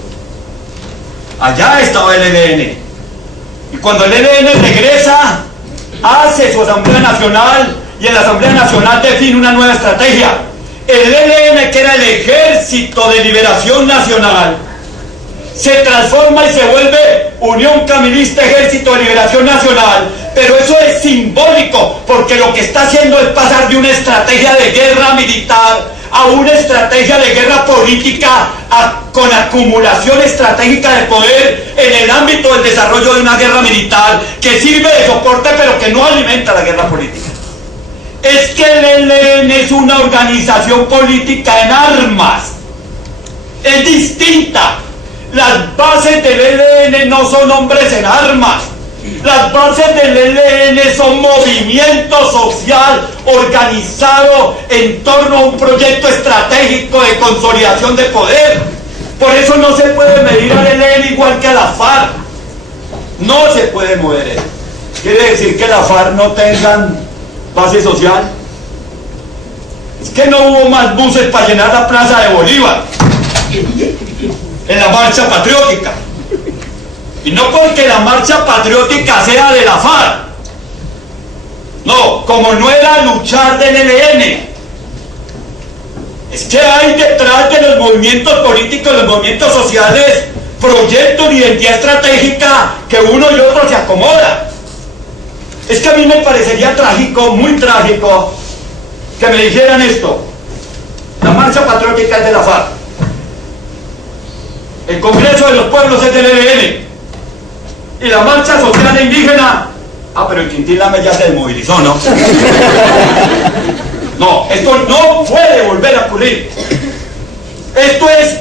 Allá estaba el ELN. Y cuando el ELN regresa, hace su Asamblea Nacional, y en la Asamblea Nacional define una nueva estrategia. El ELN, que era el Ejército de Liberación Nacional, se transforma y se vuelve Unión Caminista Ejército de Liberación Nacional. Pero eso es simbólico, porque lo que está haciendo es pasar de una estrategia de guerra militar a una estrategia de guerra política con acumulación estratégica de poder en el ámbito del desarrollo de una guerra militar que sirve de soporte pero que no alimenta la guerra política. Es que el ELN es una organización política en armas. Es distinta. Las bases del ELN no son hombres en armas. Las bases del ELN son movimiento social organizado en torno a un proyecto estratégico de consolidación de poder. Por eso no se puede medir al ELN igual que a la FARC. No se puede mover eso. ¿Quiere decir que la FARC no tengan base social? Es que no hubo más buses para llenar la plaza de Bolívar en la marcha patriótica. Y no porque la marcha patriótica sea de la FARC. No, como no era luchar del ELN. Es que hay detrás de los movimientos políticos, los movimientos sociales, proyectos de identidad estratégica que uno y otro se acomodan. Es que a mí me parecería trágico, muy trágico, que me dijeran esto: la marcha patriótica es de la FARC, el Congreso de los Pueblos es del ELN, y la marcha social indígena, pero el Quintín Lame ya se desmovilizó, ¿no? No, esto no puede volver a ocurrir. Esto es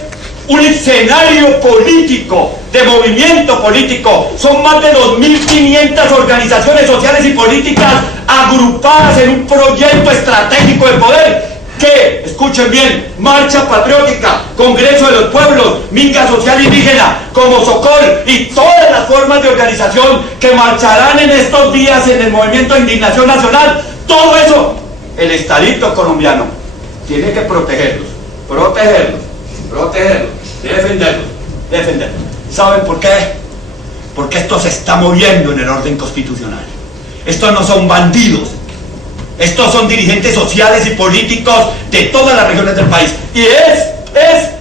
un escenario político, de movimiento político. Son más de 2.500 organizaciones sociales y políticas agrupadas en un proyecto estratégico de poder que, escuchen bien, marcha patriótica, Congreso de los Pueblos, Minga Social Indígena, como Socol y todas las formas de organización que marcharán en estos días en el movimiento de indignación nacional. Todo eso, el Estadito colombiano tiene que protegerlos, defenderlos. ¿Saben por qué? Porque esto se está moviendo en el orden constitucional. Estos no son bandidos. Estos son dirigentes sociales y políticos de todas las regiones del país. Y es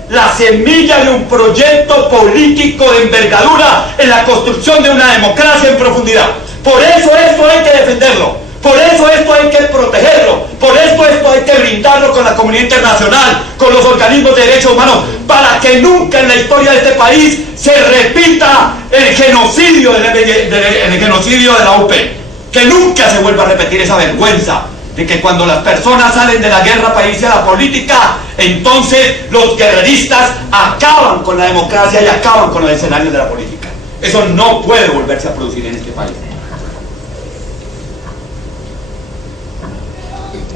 la semilla de un proyecto político de envergadura en la construcción de una democracia en profundidad. Por eso esto hay que defenderlo. Por eso esto hay que protegerlo. Por eso esto hay que brindarlo con la comunidad internacional, con los organismos de derechos humanos, para que nunca en la historia de este país se repita el genocidio de la UP. Que nunca se vuelva a repetir esa vergüenza de que cuando las personas salen de la guerra para irse a la política, entonces los guerreristas acaban con la democracia y acaban con los escenarios de la política. Eso no puede volverse a producir en este país.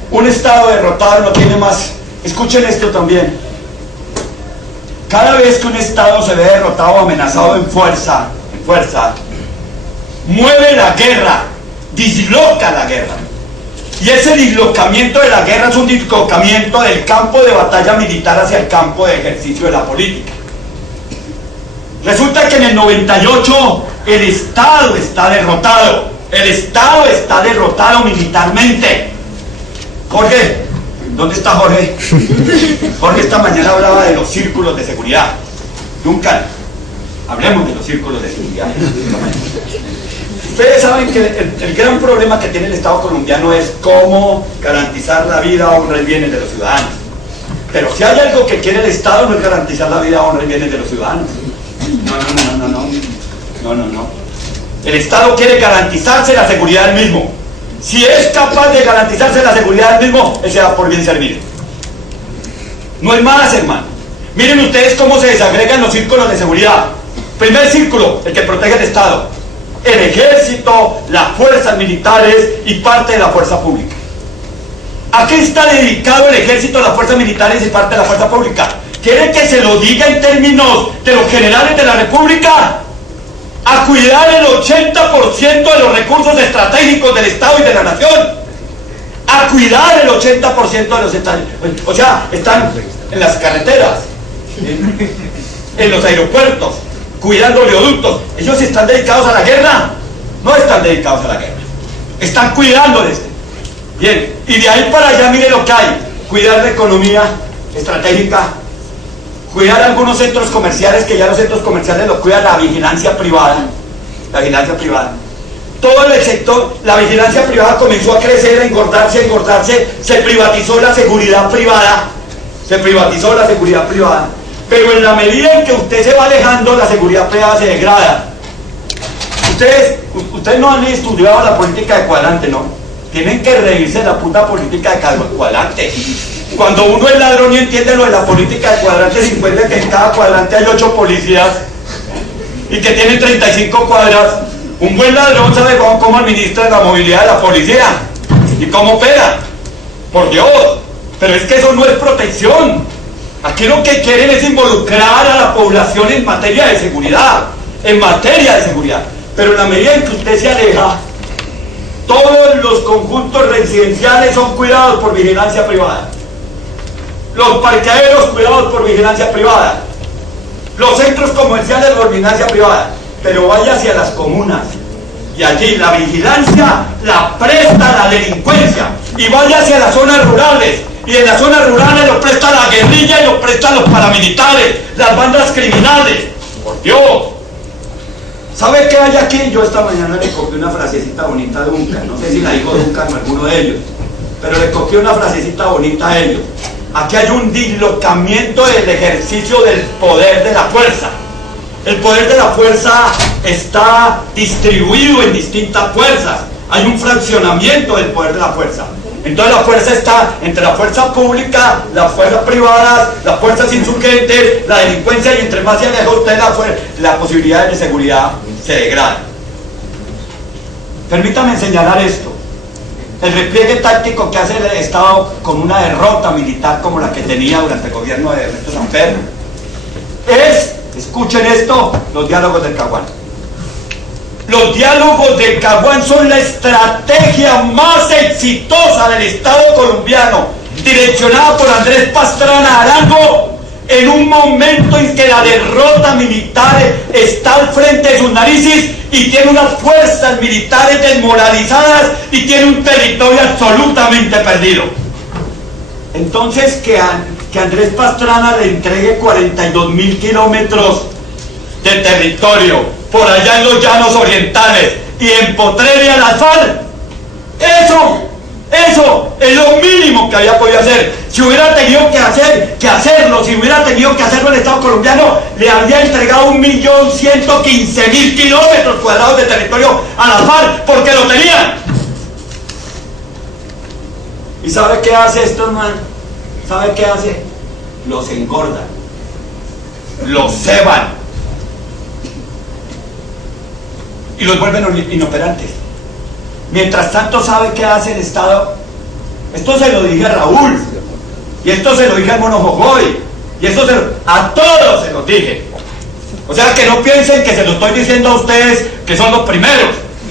Un Estado derrotado no tiene más. Escuchen esto también. Cada vez que un Estado se ve derrotado o amenazado en fuerza, mueve la guerra, disloca la guerra. Y ese dislocamiento de la guerra es un dislocamiento del campo de batalla militar hacia el campo de ejercicio de la política. Resulta que en el 98 el Estado está derrotado. El Estado está derrotado militarmente. Jorge, ¿dónde está Jorge? Jorge esta mañana hablaba de los círculos de seguridad. Duncan, Hablemos de los círculos de seguridad. Ustedes saben que el gran problema que tiene el Estado colombiano es cómo garantizar la vida, honra y bienes de los ciudadanos. Pero si hay algo que quiere el Estado no es garantizar la vida, honra y bienes de los ciudadanos. No. El Estado quiere garantizarse la seguridad del mismo. Si es capaz de garantizarse la seguridad del mismo, él se da por bien servido. No hay más, hermano. Miren ustedes cómo se desagregan los círculos de seguridad. Primer círculo, el que protege el Estado. El ejército, las fuerzas militares y parte de la fuerza pública. ¿A qué está dedicado el ejército, las fuerzas militares y parte de la fuerza pública? ¿Quieren que se lo diga en términos de los generales de la República? A cuidar el 80% de los recursos estratégicos del Estado y de la Nación. A cuidar el 80% de los estadios. O sea, están en las carreteras, en los aeropuertos, cuidando oleoductos. ¿Ellos están dedicados a la guerra? No están dedicados a la guerra. Están cuidando de este. Bien, y de ahí para allá mire lo que hay. Cuidar la economía estratégica, cuidar algunos centros comerciales, que ya los centros comerciales los cuida la vigilancia privada. La vigilancia privada. Todo el sector, la vigilancia privada comenzó a crecer, a engordarse, se privatizó la seguridad privada. Pero en la medida en que usted se va alejando, la seguridad privada se degrada. Ustedes no han estudiado la política de cuadrante, ¿no? Tienen que reírse la puta política de cuadrante. Cuando uno es ladrón y entiende lo de la política de cuadrante, se encuentra que en cada cuadrante hay 8 policías y que tienen 35 cuadras. Un buen ladrón sabe cómo administra la movilidad de la policía y cómo opera. Por Dios. Pero es que eso no es protección. Aquí lo que quieren es involucrar a la población en materia de seguridad. Pero en la medida en que usted se aleja, todos los conjuntos residenciales son cuidados por vigilancia privada. Los parqueaderos cuidados por vigilancia privada. Los centros comerciales por vigilancia privada. Pero vaya hacia las comunas. Y allí la vigilancia la presta la delincuencia. Y vaya hacia las zonas rurales. Y en las zonas rurales lo presta la guerrilla y lo prestan los paramilitares, las bandas criminales. Por Dios. ¿Sabe qué hay aquí? Yo esta mañana le copié una frasecita bonita a Duncan. No sé si la dijo Duncan o alguno de ellos. Pero le copié una frasecita bonita a ellos. Aquí hay un dislocamiento del ejercicio del poder de la fuerza. El poder de la fuerza está distribuido en distintas fuerzas. Hay un fraccionamiento del poder de la fuerza. Entonces la fuerza está entre la fuerza pública, las fuerzas privadas, las fuerzas insurgentes, la delincuencia, y entre más se aleja usted la posibilidad de seguridad se degrada. Permítame señalar esto. El repliegue táctico que hace el Estado con una derrota militar como la que tenía durante el gobierno de Ernesto Samper es, escuchen esto, los diálogos del Caguán. Los diálogos del Caguán son la estrategia más exitosa del Estado colombiano, direccionada por Andrés Pastrana Arango, en un momento en que la derrota militar está al frente de sus narices y tiene unas fuerzas militares desmoralizadas y tiene un territorio absolutamente perdido. Entonces que Andrés Pastrana le entregue 42.000 kilómetros de territorio por allá en los llanos orientales y empotrarle a las FARC, eso es lo mínimo que había podido hacer. Si hubiera tenido que hacerlo, si hubiera tenido que hacerlo el Estado colombiano, le habría entregado 1.115.000 kilómetros cuadrados de territorio a las FARC, porque lo tenían. ¿Y sabe qué hace esto, hermano? ¿Sabe qué hace? Los engordan, los ceban y los vuelven inoperantes. Mientras tanto, ¿sabe qué hace el Estado? Esto se lo dije a Raúl, y esto se lo dije al Mono Jojoy, y esto a todos se los dije. O sea, que no piensen que se lo estoy diciendo a ustedes que son los primeros.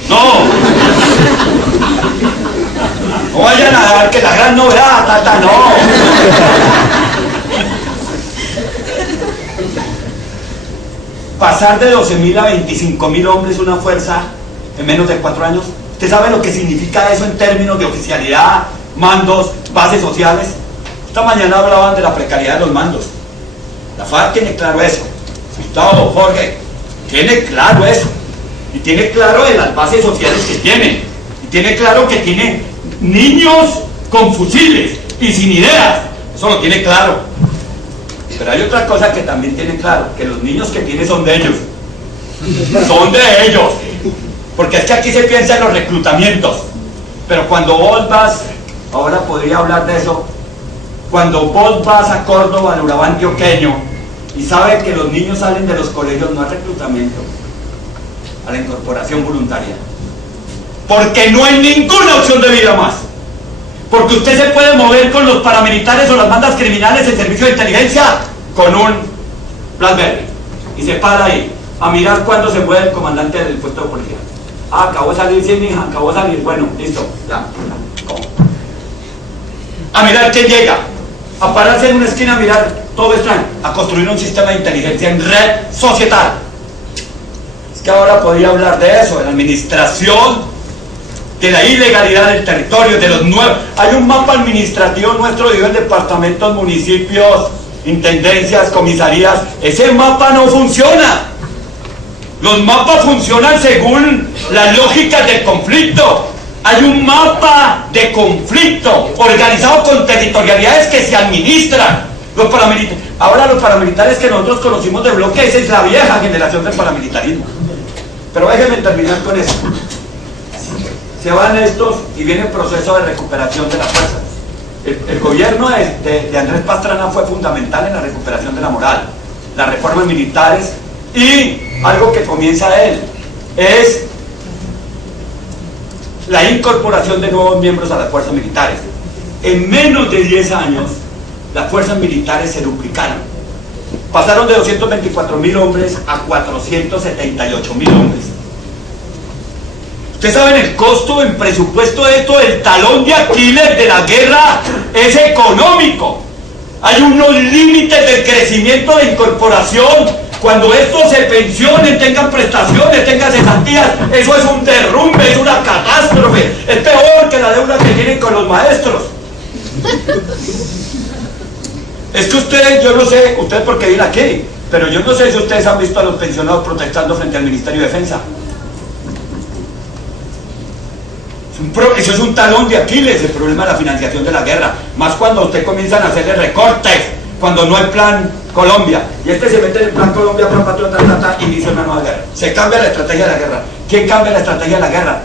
No. No vayan a dar que la gran novedad, no. Pasar de 12.000 a 25.000 hombres una fuerza en menos de 4 años. ¿Usted sabe lo que significa eso en términos de oficialidad, mandos, bases sociales? Esta mañana hablaban de la precariedad de los mandos. La FARC tiene claro eso. Gustavo, Jorge, Tiene claro eso. Y tiene claro de las bases sociales que tiene. Y tiene claro que tiene niños con fusiles y sin ideas. Eso lo tiene claro. Pero hay otra cosa que también tiene claro, que los niños que tiene son de ellos. Son de ellos. Porque es que aquí se piensa en los reclutamientos. Pero cuando vos vas, ahora podría hablar de eso, cuando vos vas a Córdoba, al Urabá antioqueño, y sabes que los niños salen de los colegios no al reclutamiento, a la incorporación voluntaria. Porque no hay ninguna opción de vida más. Porque usted se puede mover con los paramilitares o las bandas criminales en servicio de inteligencia con un BlackBerry. Y se para ahí a mirar cuándo se mueve el comandante del puesto de policía. Ah, acabó de salir, sí, mija, acabó de salir. Bueno, listo, ya. ¿Cómo? A mirar quién llega. A pararse en una esquina a mirar todo extraño. A construir un sistema de inteligencia en red societal. Es que ahora podría hablar de eso, de la administración, de la ilegalidad del territorio, de los nuevos. Hay un mapa administrativo nuestro de departamentos, municipios, intendencias, comisarías. Ese mapa no funciona. Los mapas funcionan según las lógicas del conflicto. Hay un mapa de conflicto organizado con territorialidades que se administran. Los paramilitares. Ahora los paramilitares que nosotros conocimos de bloque, esa es la vieja generación del paramilitarismo. Pero déjenme terminar con eso. Se van estos y viene el proceso de recuperación de las fuerzas. El gobierno de Andrés Pastrana fue fundamental en la recuperación de la moral, las reformas militares, y algo que comienza él es la incorporación de nuevos miembros a las fuerzas militares. En menos de 10 años las fuerzas militares se duplicaron, pasaron de 224.000 hombres a 478.000 hombres. Ustedes saben el costo en presupuesto de esto, el talón de Aquiles de la guerra es económico. Hay unos límites del crecimiento de incorporación. Cuando estos se pensionen, tengan prestaciones, tengan cesantías, eso es un derrumbe, es una catástrofe. Es peor que la deuda que tienen con los maestros. Es que ustedes, yo no sé, ustedes porque vienen aquí, pero yo no sé si ustedes han visto a los pensionados protestando frente al Ministerio de Defensa. Eso es un talón de Aquiles, el problema de la financiación de la guerra. Más cuando usted comienzan a hacerle recortes, cuando no hay plan Colombia. Y este se mete en el plan Colombia, plan patriota, inicia una nueva guerra. Se cambia la estrategia de la guerra. ¿Quién cambia la estrategia de la guerra?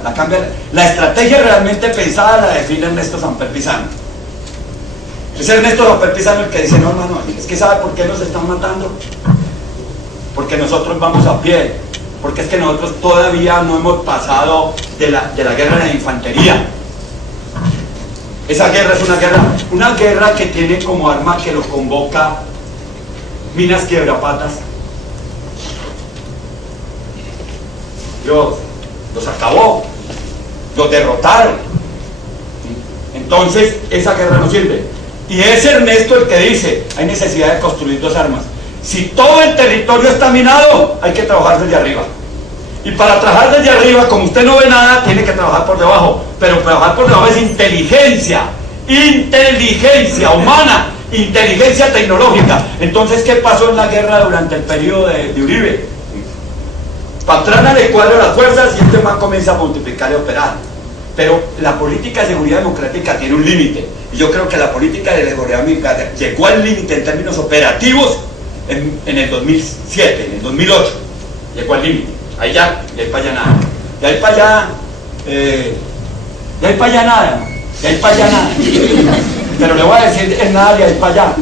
La estrategia realmente pensada la define Ernesto Samper Pizano. Es Ernesto Samper Pizano el que dice, no hermano, es que ¿sabe por qué nos están matando? Porque nosotros vamos a pie. Porque es que nosotros todavía no hemos pasado de la guerra de la infantería. Esa guerra es una guerra que tiene como arma que lo convoca minas quiebrapatas. Dios los acabó, los derrotaron. Entonces esa guerra no sirve. Y es Ernesto el que dice, hay necesidad de construir dos armas. Si todo el territorio está minado, hay que trabajar desde arriba. Y para trabajar desde arriba, como usted no ve nada, tiene que trabajar por debajo. Pero trabajar por debajo es inteligencia humana, inteligencia tecnológica. Entonces, ¿qué pasó en la guerra durante el periodo de Uribe? Pastrana le cuadra las fuerzas y este man comienza a multiplicar y operar. Pero la política de seguridad democrática tiene un límite. Y yo creo que la política de seguridad democrática llegó al límite en términos operativos en el 2007, en el 2008. Llegó al límite. Ahí ya, y ahí para allá nada. Y ahí para allá, y ahí para allá nada. Y ahí para allá nada. Pero le voy a decir es nada y ahí para allá.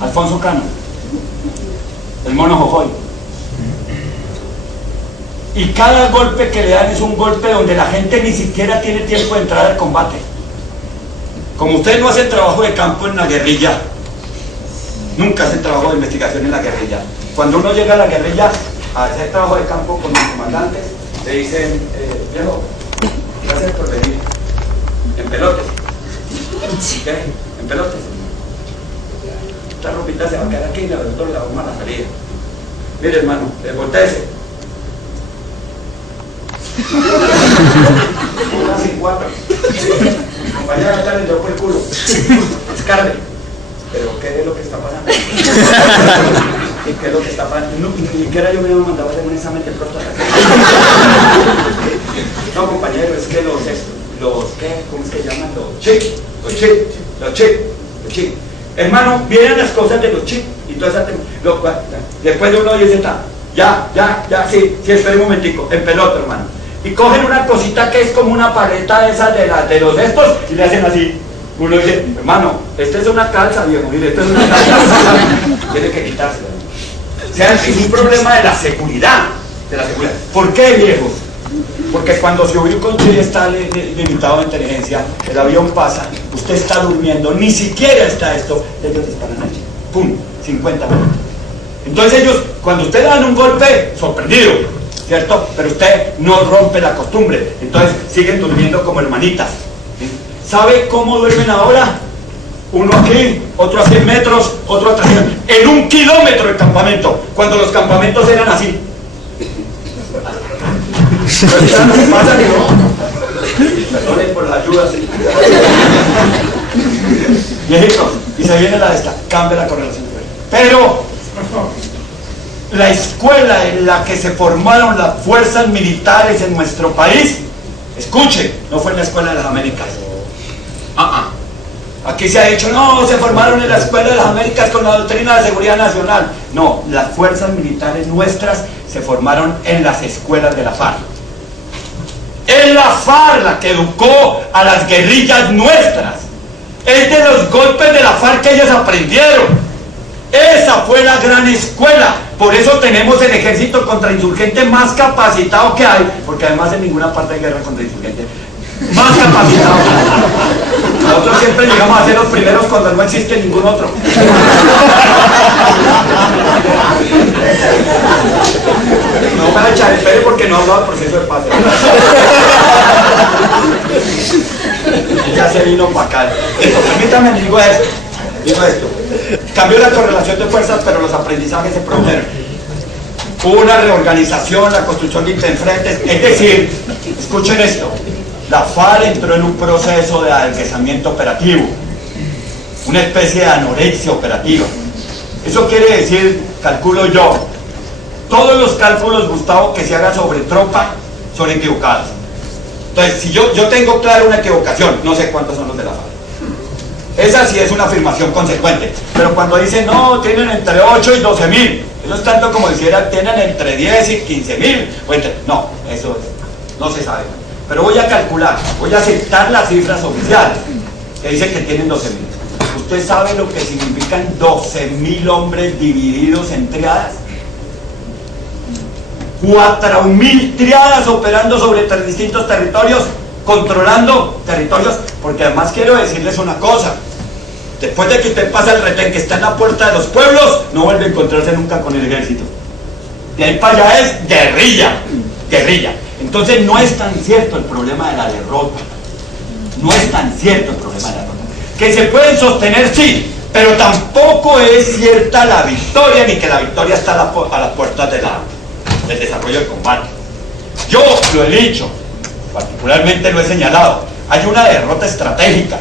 Alfonso Cano, el mono Jojoy. Y cada golpe que le dan es un golpe donde la gente ni siquiera tiene tiempo de entrar al combate. Como ustedes no hacen trabajo de campo en la guerrilla, nunca hacen trabajo de investigación en la guerrilla. Cuando uno llega a la guerrilla a hacer trabajo de campo con los comandantes, le dicen, viejo, gracias por venir. En pelotes. ¿Qué? En pelotes. Esta ropita se va a quedar aquí y la nosotros la vamos a la salida. Mire hermano, voltéese. Una sin cuatro. Compañera, acá le dio por el culo. Escarde. Pero ¿qué es lo que está pasando? ¿Y qué es lo que está pasando? No, ni siquiera yo me mandaba a hacer un examen de próstata. No, compañero, es que ¿qué? ¿Cómo es que llaman? Los chips. Hermano, vienen las cosas de los chips y todo eso. Después de uno dice, sí, espera un momentico, en pelota, hermano. Y cogen una cosita que es como una paleta esa de los estos y le hacen así. Uno dice, hermano, esta es una calza, viejo, mire, esta es una calza. Tiene que quitársela. O sea, es un problema de la seguridad. ¿Por qué, viejo? Porque cuando su avión está limitado de inteligencia, el avión pasa, usted está durmiendo, ni siquiera está esto, ellos disparan allí. ¡Pum! 50 minutos. Entonces ellos, cuando usted dan un golpe, sorprendido, ¿cierto? Pero usted no rompe la costumbre. Entonces siguen durmiendo como hermanitas. ¿Sí? ¿Sabe cómo duermen ahora? Uno aquí, otro a 100 metros, otro a 300, en 1 kilómetro de campamento, cuando los campamentos eran así. Pero ya no se pasa ni no. Perdonen por la ayuda, sí. Viejitos, y se viene la esta, cambia la correlación. Pero la escuela en la que se formaron las fuerzas militares en nuestro país, escuchen, no fue en la Escuela de las Américas. Aquí se ha dicho, no, se formaron en la Escuela de las Américas con la doctrina de seguridad nacional. No, las fuerzas militares nuestras se formaron en las escuelas de la FARC. Es la FARC la que educó a las guerrillas nuestras. Es de los golpes de la FARC que ellos aprendieron. Esa fue la gran escuela. Por eso tenemos el ejército contrainsurgente más capacitado que hay, porque además en ninguna parte hay guerra contrainsurgente. Más capacitado. Nosotros siempre llegamos a ser los primeros cuando no existe ningún otro. No me voy a echar el pelo porque no he hablado del proceso de paz. Ya se vino para acá. Permítame, digo esto. Cambió la correlación de fuerzas, pero los aprendizajes se produjeron. Hubo una reorganización, la construcción de interfrentes. Es decir, escuchen esto. La FARC entró en un proceso de adelgazamiento operativo, una especie de anorexia operativa. Eso quiere decir, calculo yo, todos los cálculos, Gustavo, que se haga sobre tropa son equivocados. Entonces, si yo tengo claro una equivocación, no sé cuántos son los de la FARC. Esa sí es una afirmación consecuente. Pero cuando dicen, no, tienen entre 8 y 12 mil, eso es tanto como decir, tienen entre 10 y 15 mil. No, eso no se sabe. Pero voy a calcular, voy a aceptar las cifras oficiales, que dicen que tienen 12 mil. ¿Usted sabe lo que significan 12 mil hombres divididos en triadas? 4.000 triadas operando sobre distintos territorios, controlando territorios, porque además quiero decirles una cosa. Después de que usted pasa el retén que está en la puerta de los pueblos, no vuelve a encontrarse nunca con el ejército. De ahí para allá es guerrilla. Entonces no es tan cierto el problema de la derrota. Que se pueden sostener, sí, pero tampoco es cierta la victoria, ni que la victoria está a las puertas del desarrollo del combate. Yo lo he dicho, particularmente lo he señalado, hay una derrota estratégica.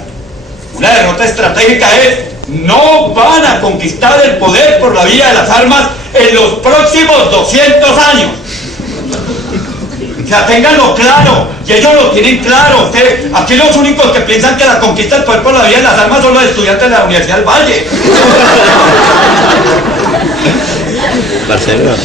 Una derrota estratégica es, no van a conquistar el poder por la vía de las armas en los próximos 200 años. O sea, ténganlo claro, y ellos lo tienen claro. Aquí los únicos que piensan que la conquista del poder por la vía de las armas son los estudiantes de la Universidad del Valle. Barcelona.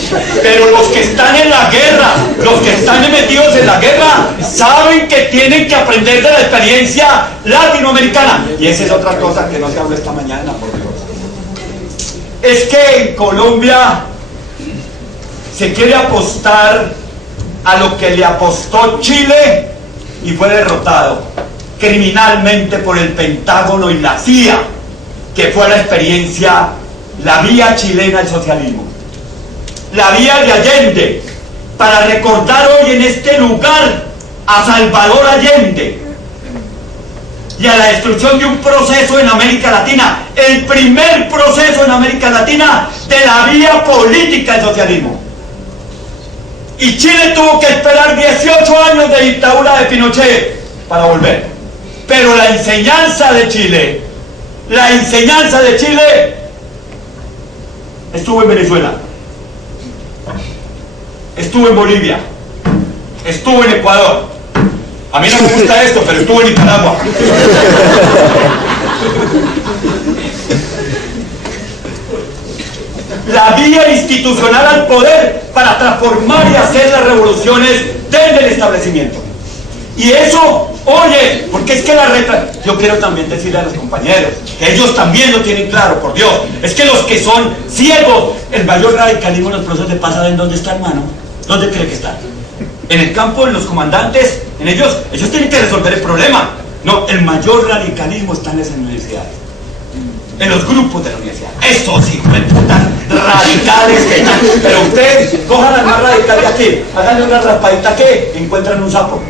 Pero los que están en la guerra, los que están metidos en la guerra, saben que tienen que aprender de la experiencia latinoamericana. Y esa es otra cosa que no se habló esta mañana, por Dios. Es que en Colombia se quiere apostar a lo que le apostó Chile y fue derrotado criminalmente por el Pentágono y la CIA, que fue la experiencia, la vía chilena al socialismo, la vía de Allende, para recordar hoy en este lugar a Salvador Allende y a la destrucción de un proceso en América Latina, el primer proceso en América Latina de la vía política del socialismo. Y Chile tuvo que esperar 18 años de dictadura de Pinochet para volver. Pero la enseñanza de Chile Estuvo en Venezuela, estuvo en Bolivia, estuvo en Ecuador. A mí no me gusta esto, pero estuvo en Nicaragua. La vía institucional al poder para transformar y hacer las revoluciones desde el establecimiento. Y eso, oye, porque es que yo quiero también decirle a los compañeros, que ellos también lo tienen claro, por Dios, es que los que son ciegos, el mayor radicalismo en los procesos de paz, ¿saben dónde está, hermano? ¿Dónde cree que está? En el campo, en los comandantes, en ellos tienen que resolver el problema. No, el mayor radicalismo está en las universidades, en los grupos de la universidad. Estos hijos de puta radicales que están. Pero ustedes cojan al más radical de aquí, háganle una raspadita que encuentran un sapo.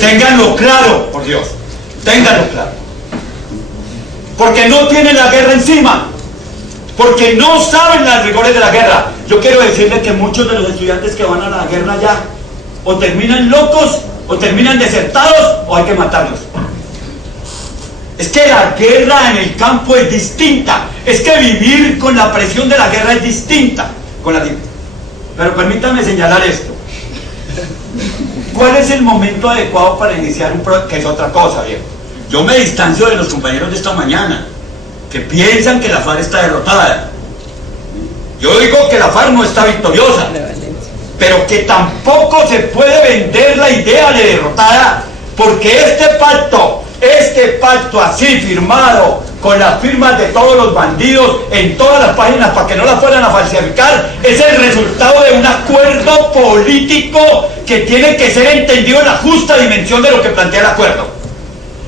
Ténganlo claro, por Dios, ténganlo claro. Porque no tienen la guerra encima, porque no saben las rigores de la guerra. Yo quiero decirles que muchos de los estudiantes que van a la guerra ya o terminan locos, o terminan desertados, o hay que matarlos. Es que la guerra en el campo es distinta. Es que vivir con la presión de la guerra es distinta. Pero permítanme señalar esto. ¿Cuál es el momento adecuado para iniciar un proceso? Que es otra cosa, viejo. Yo me distancio de los compañeros de esta mañana, que piensan que la FARC está derrotada. Yo digo que la FARC no está victoriosa, pero que tampoco se puede vender la idea de derrotada, porque este pacto así firmado, con las firmas de todos los bandidos en todas las páginas para que no la fueran a falsificar, es el resultado de un acuerdo político que tiene que ser entendido en la justa dimensión de lo que plantea el acuerdo.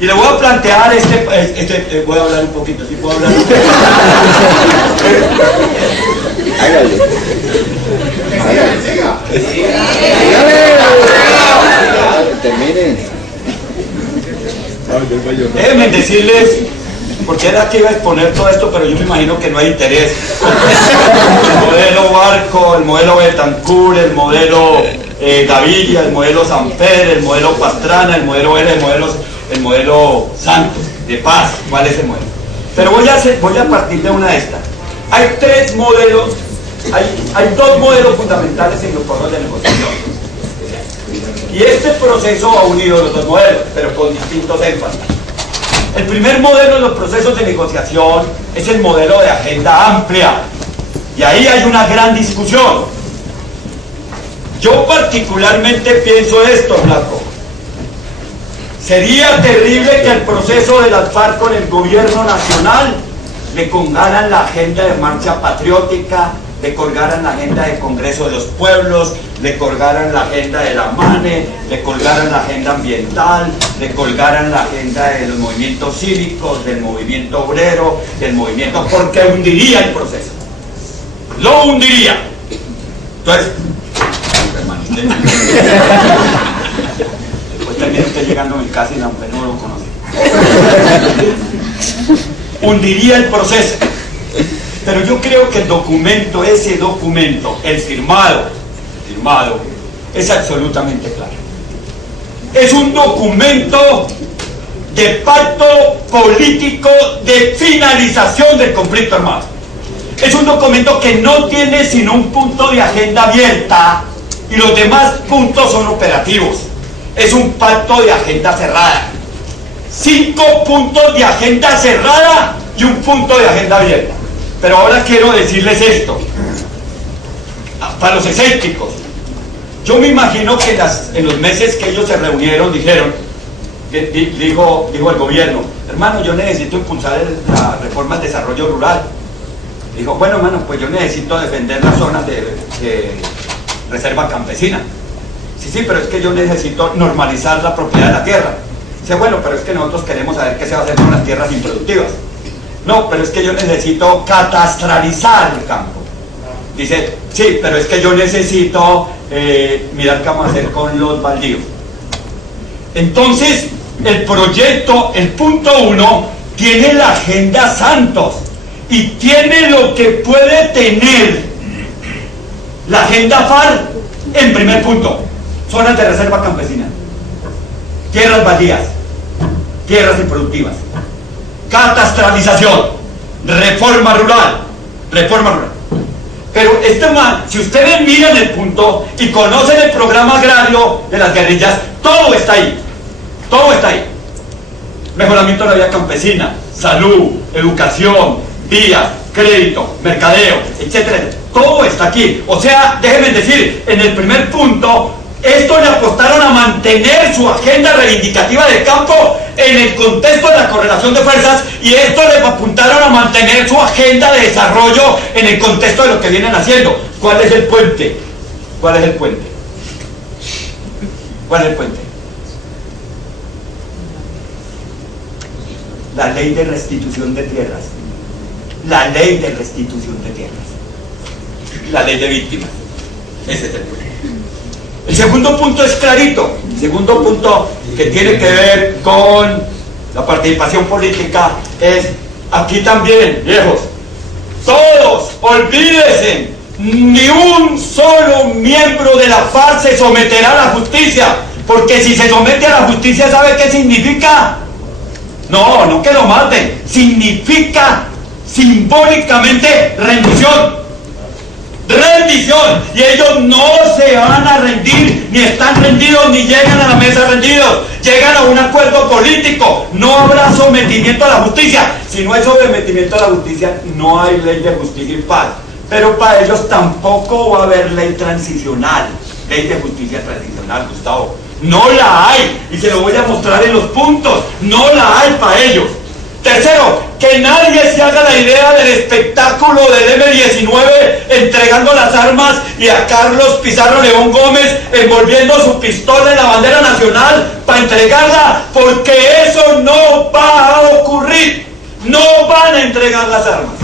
Y le voy a plantear voy a hablar un poquito, si puedo hablar un poquito. Terminen. Déjenme decirles, porque era que iba a exponer todo esto, pero yo me imagino que no hay interés. El modelo Barco, el modelo Betancourt, el modelo Gaviria, el modelo Samper, el modelo Pastrana, el modelo L, el modelo Santos, de paz. ¿Cuál es el modelo? Pero voy a partir de una de estas. Hay tres modelos, hay dos modelos fundamentales en los procesos de negociación. Y este proceso ha unido los dos modelos, pero con distintos énfasis. El primer modelo de los procesos de negociación es el modelo de agenda amplia. Y ahí hay una gran discusión. Yo particularmente pienso esto, Blanco. Sería terrible que el proceso de las FARC con el gobierno nacional le colgaran la agenda de marcha patriótica, le colgaran la agenda de Congreso de los Pueblos, le colgaran la agenda de la MANE, le colgaran la agenda ambiental, le colgaran la agenda de los movimientos cívicos, del movimiento obrero, del movimiento, porque hundiría el proceso. Lo hundiría. Entonces, después también estoy llegando a mi casa y no lo conocí. Hundiría el proceso. Pero yo creo que el documento, el firmado, es absolutamente claro. Es un documento de pacto político de finalización del conflicto armado. Es un documento que no tiene sino un punto de agenda abierta y los demás puntos son operativos. Es un pacto de agenda cerrada. 5 puntos de agenda cerrada y un punto de agenda abierta. Pero ahora quiero decirles esto, para los escépticos. Yo me imagino que en los meses que ellos se reunieron dijeron, dijo el gobierno, hermano, yo necesito impulsar la reforma del desarrollo rural. Dijo, bueno, hermano, pues yo necesito defender las zonas de reserva campesina. Sí, pero es que yo necesito normalizar la propiedad de la tierra. Dice, bueno, pero es que nosotros queremos saber qué se va a hacer con las tierras improductivas. No, pero es que yo necesito catastralizar el campo. Dice, sí, pero es que yo necesito mirar qué vamos a hacer con los baldíos. Entonces, el proyecto, el punto 1, tiene la agenda Santos y tiene lo que puede tener la agenda FARC en primer punto: zonas de reserva campesina, tierras baldías, tierras improductivas, catastralización, reforma rural. Pero este man, si ustedes miran el punto y conocen el programa agrario de las guerrillas, todo está ahí. Todo está ahí. Mejoramiento de la vida campesina, salud, educación, vías, crédito, mercadeo, etcétera. Todo está aquí. O sea, déjenme decir, en el primer punto, estos le apostaron a mantener su agenda reivindicativa del campo en el contexto de la correlación de fuerzas, y estos le apuntaron a mantener su agenda de desarrollo en el contexto de lo que vienen haciendo. ¿Cuál es el puente? ¿Cuál es el puente? ¿Cuál es el puente? La ley de restitución de tierras. La ley de restitución de tierras. La ley de víctimas. Ese es el punto. El segundo punto es clarito. El segundo punto que tiene que ver con la participación política es, aquí también, viejos, todos, olvídense, ni un solo miembro de la FARC se someterá a la justicia, porque si se somete a la justicia, ¿sabe qué significa? No que lo maten, significa simbólicamente rendición. Rendición, y ellos no se van a rendir, ni están rendidos, ni llegan a la mesa rendidos, llegan a un acuerdo político. No habrá sometimiento a la justicia. Si no hay sometimiento a la justicia, no hay ley de justicia y paz. Pero para ellos tampoco va a haber ley transicional, ley de justicia transicional, Gustavo. No la hay, y se lo voy a mostrar en los puntos. No la hay para ellos. Tercero, que nadie se haga la idea del espectáculo del M-19 entregando las armas y a Carlos Pizarro León Gómez envolviendo su pistola en la bandera nacional para entregarla, porque eso no va a ocurrir. No van a entregar las armas.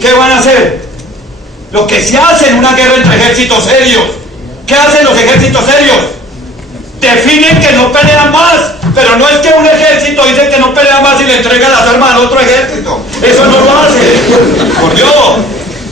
¿Qué van a hacer? Lo que se hace en una guerra entre ejércitos serios. ¿Qué hacen los ejércitos serios? Definen que no pelean más, pero no es que un ejército dice que no pelea más y le entrega las armas al otro ejército. Eso no lo hace. Por Dios,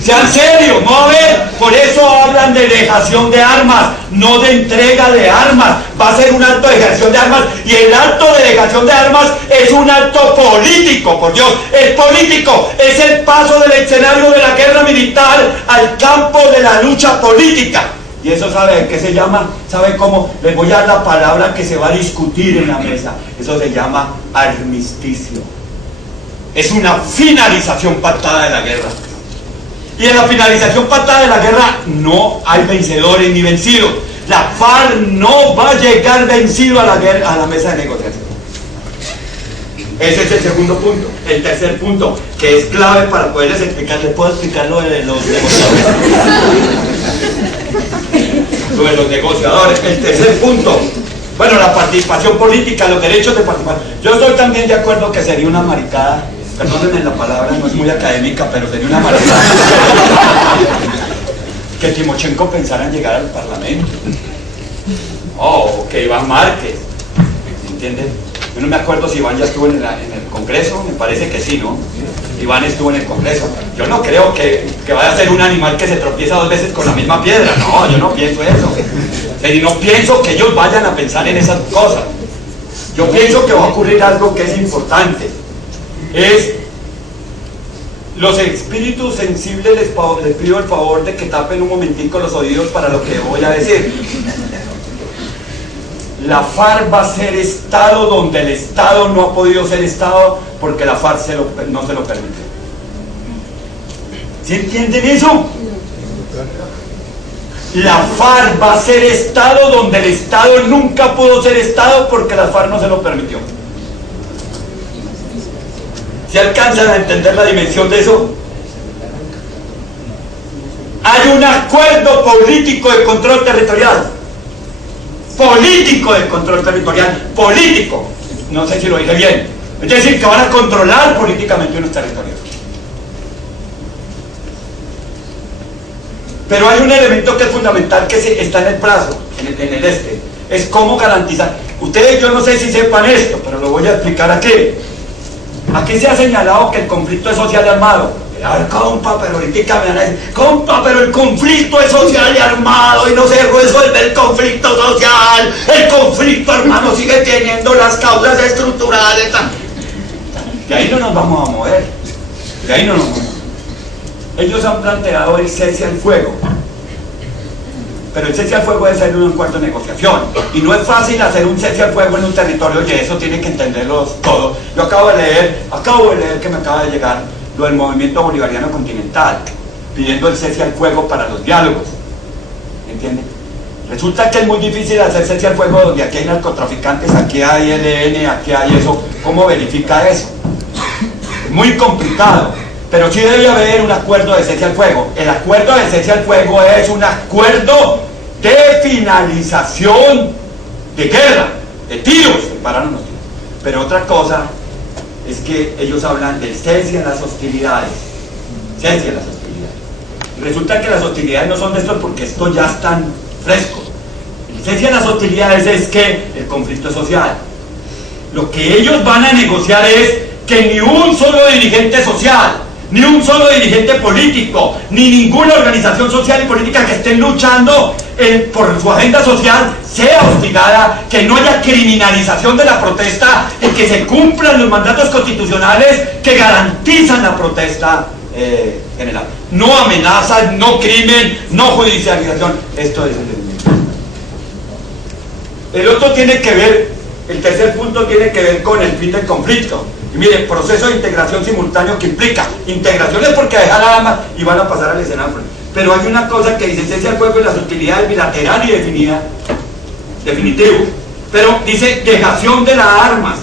sean serios, no a ver. Por eso hablan de dejación de armas, no de entrega de armas. Va a ser un acto de dejación de armas, y el acto de dejación de armas es un acto político, por Dios, es político. Es el paso del escenario de la guerra militar al campo de la lucha política. ¿Y eso sabe qué se llama? ¿Sabe cómo? Les voy a dar la palabra que se va a discutir en la mesa. Eso se llama armisticio. Es una finalización pactada de la guerra. Y en la finalización pactada de la guerra no hay vencedores ni vencidos. La FARC no va a llegar vencido a la guerra, a la mesa de negociación. Ese es el segundo punto. El tercer punto, que es clave para poderles explicar, ¿les puedo explicar lo de los negociadores? Lo de los negociadores. El tercer punto, bueno, la participación política, los derechos de participación. Yo estoy también de acuerdo que sería una maricada, perdónenme la palabra, no es muy académica, pero sería una maricada que Timochenko pensara en llegar al Parlamento. Que Iván Márquez, ¿entienden? Yo no me acuerdo si Iván ya estuvo en el Congreso, me parece que sí, ¿no? Iván estuvo en el Congreso. Yo no creo que vaya a ser un animal que se tropieza 2 veces con la misma piedra. No, yo no pienso eso. Y no pienso que ellos vayan a pensar en esas cosas. Yo pienso que va a ocurrir algo que es importante. Es los espíritus sensibles, les pido el favor de que tapen un momentico los oídos para lo que voy a decir. La FARC va a ser Estado donde el Estado no ha podido ser Estado porque la FARC no se lo permite. ¿Sí entienden eso? La FARC va a ser Estado donde el Estado nunca pudo ser Estado porque la FARC no se lo permitió. ¿Se alcanzan a entender la dimensión de eso? Hay un acuerdo político de control territorial. Político de control territorial. Político. No sé si lo dije bien. Es decir, que van a controlar políticamente unos territorios. Pero hay un elemento que es fundamental que está en el plazo, en el este. Es cómo garantizar. Ustedes, yo no sé si sepan esto, pero lo voy a explicar aquí. Aquí se ha señalado que el conflicto es social y armado. A ver, compa, pero ahorita me van a decir, compa, pero el conflicto es social y armado y no se resuelve el conflicto social. El conflicto armado sigue teniendo las causas estructurales. De ahí no nos vamos a mover. De ahí no nos movemos. Ellos han planteado el cese al fuego, pero el cese al fuego debe ser un acuerdo de negociación, y no es fácil hacer un cese al fuego en un territorio, y eso tiene que entenderlo todo. Yo acabo de leer que me acaba de llegar lo del movimiento bolivariano continental, pidiendo el cese al fuego para los diálogos, ¿entienden? Resulta que es muy difícil hacer cese al fuego donde aquí hay narcotraficantes, aquí hay ELN, aquí hay eso. ¿Cómo verifica eso? Es muy complicado, pero sí debe haber un acuerdo de cese al fuego. El acuerdo de cese al fuego es un acuerdo de finalización de guerra, de tiros, pararon los tiros. Pero otra cosa es que ellos hablan del cese a las hostilidades, cese a las hostilidades. Y resulta que las hostilidades no son de estos porque estos ya están frescos. El cese a las hostilidades es que el conflicto social. Lo que ellos van a negociar es que ni un solo dirigente social, ni un solo dirigente político, ni ninguna organización social y política que estén luchando por su agenda social sea hostigada, que no haya criminalización de la protesta y que se cumplan los mandatos constitucionales que garantizan la protesta general. No amenazas, no crimen, no judicialización. Esto es el otro tiene que ver, el tercer punto tiene que ver con el fin del conflicto. Y miren, proceso de integración simultáneo que implica integración es porque dejar la arma y van a pasar al escenario. Pero hay una cosa que dice cese al fuego y las utilidades bilateral y definida, definitivo. Pero dice dejación de las armas,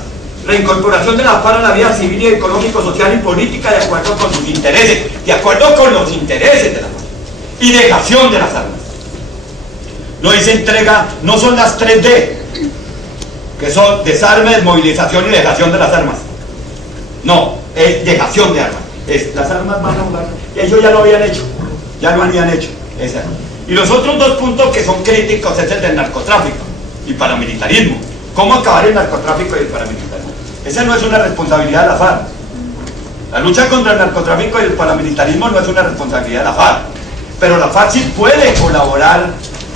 reincorporación de la FARC a la vida civil y económico, social y política de acuerdo con sus intereses, de acuerdo con los intereses de la FARC, y dejación de las armas. No dice entrega, no son las 3D, que son desarme, desmovilización y dejación de las armas. No, es dejación de armas. Las armas van a jugar. Ellos ya lo habían hecho, ya lo habían hecho. Y los otros dos puntos que son críticos es el del narcotráfico y paramilitarismo. ¿Cómo acabar el narcotráfico y el paramilitarismo? Esa no es una responsabilidad de la FARC. La lucha contra el narcotráfico y el paramilitarismo no es una responsabilidad de la FARC. Pero la FARC sí puede colaborar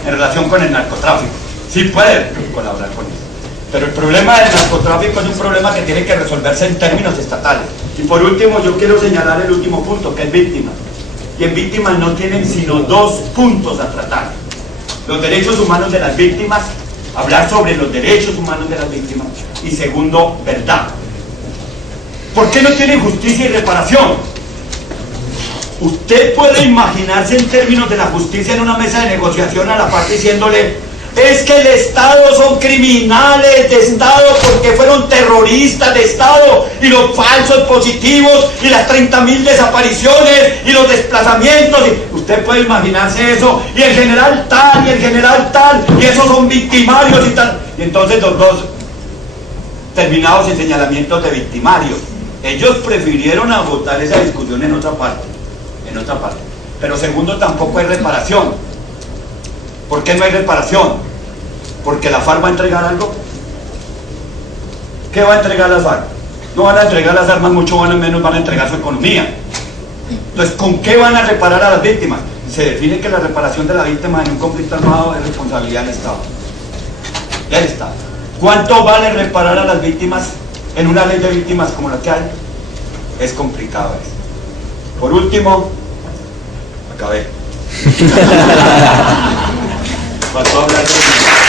en relación con el narcotráfico. Sí puede colaborar con eso. Pero el problema del narcotráfico es un problema que tiene que resolverse en términos estatales. Y por último, yo quiero señalar el último punto, que es víctimas. Y en víctimas no tienen sino dos puntos a tratar. Los derechos humanos de las víctimas, hablar sobre los derechos humanos de las víctimas. Y segundo, verdad. ¿Por qué no tienen justicia y reparación? Usted puede imaginarse en términos de la justicia en una mesa de negociación a la parte diciéndole: es que el Estado son criminales de Estado porque fueron terroristas de Estado, y los falsos positivos y las 30.000 desapariciones y los desplazamientos, y usted puede imaginarse eso, y el general tal y el general tal, y esos son victimarios y tal, y entonces los dos terminados en señalamientos de victimarios. Ellos prefirieron agotar esa discusión en otra parte, pero segundo, tampoco hay reparación. ¿Por qué no hay reparación? ¿Porque la FARC va a entregar algo? ¿Qué va a entregar la FARC? No van a entregar las armas, mucho menos van a entregar su economía. Entonces, ¿con qué van a reparar a las víctimas? Se define que la reparación de la víctima en un conflicto armado es responsabilidad del Estado. Del Estado. ¿Cuánto vale reparar a las víctimas en una ley de víctimas como la que hay? Es complicado eso. Por último, acabé. Pasó a hablar de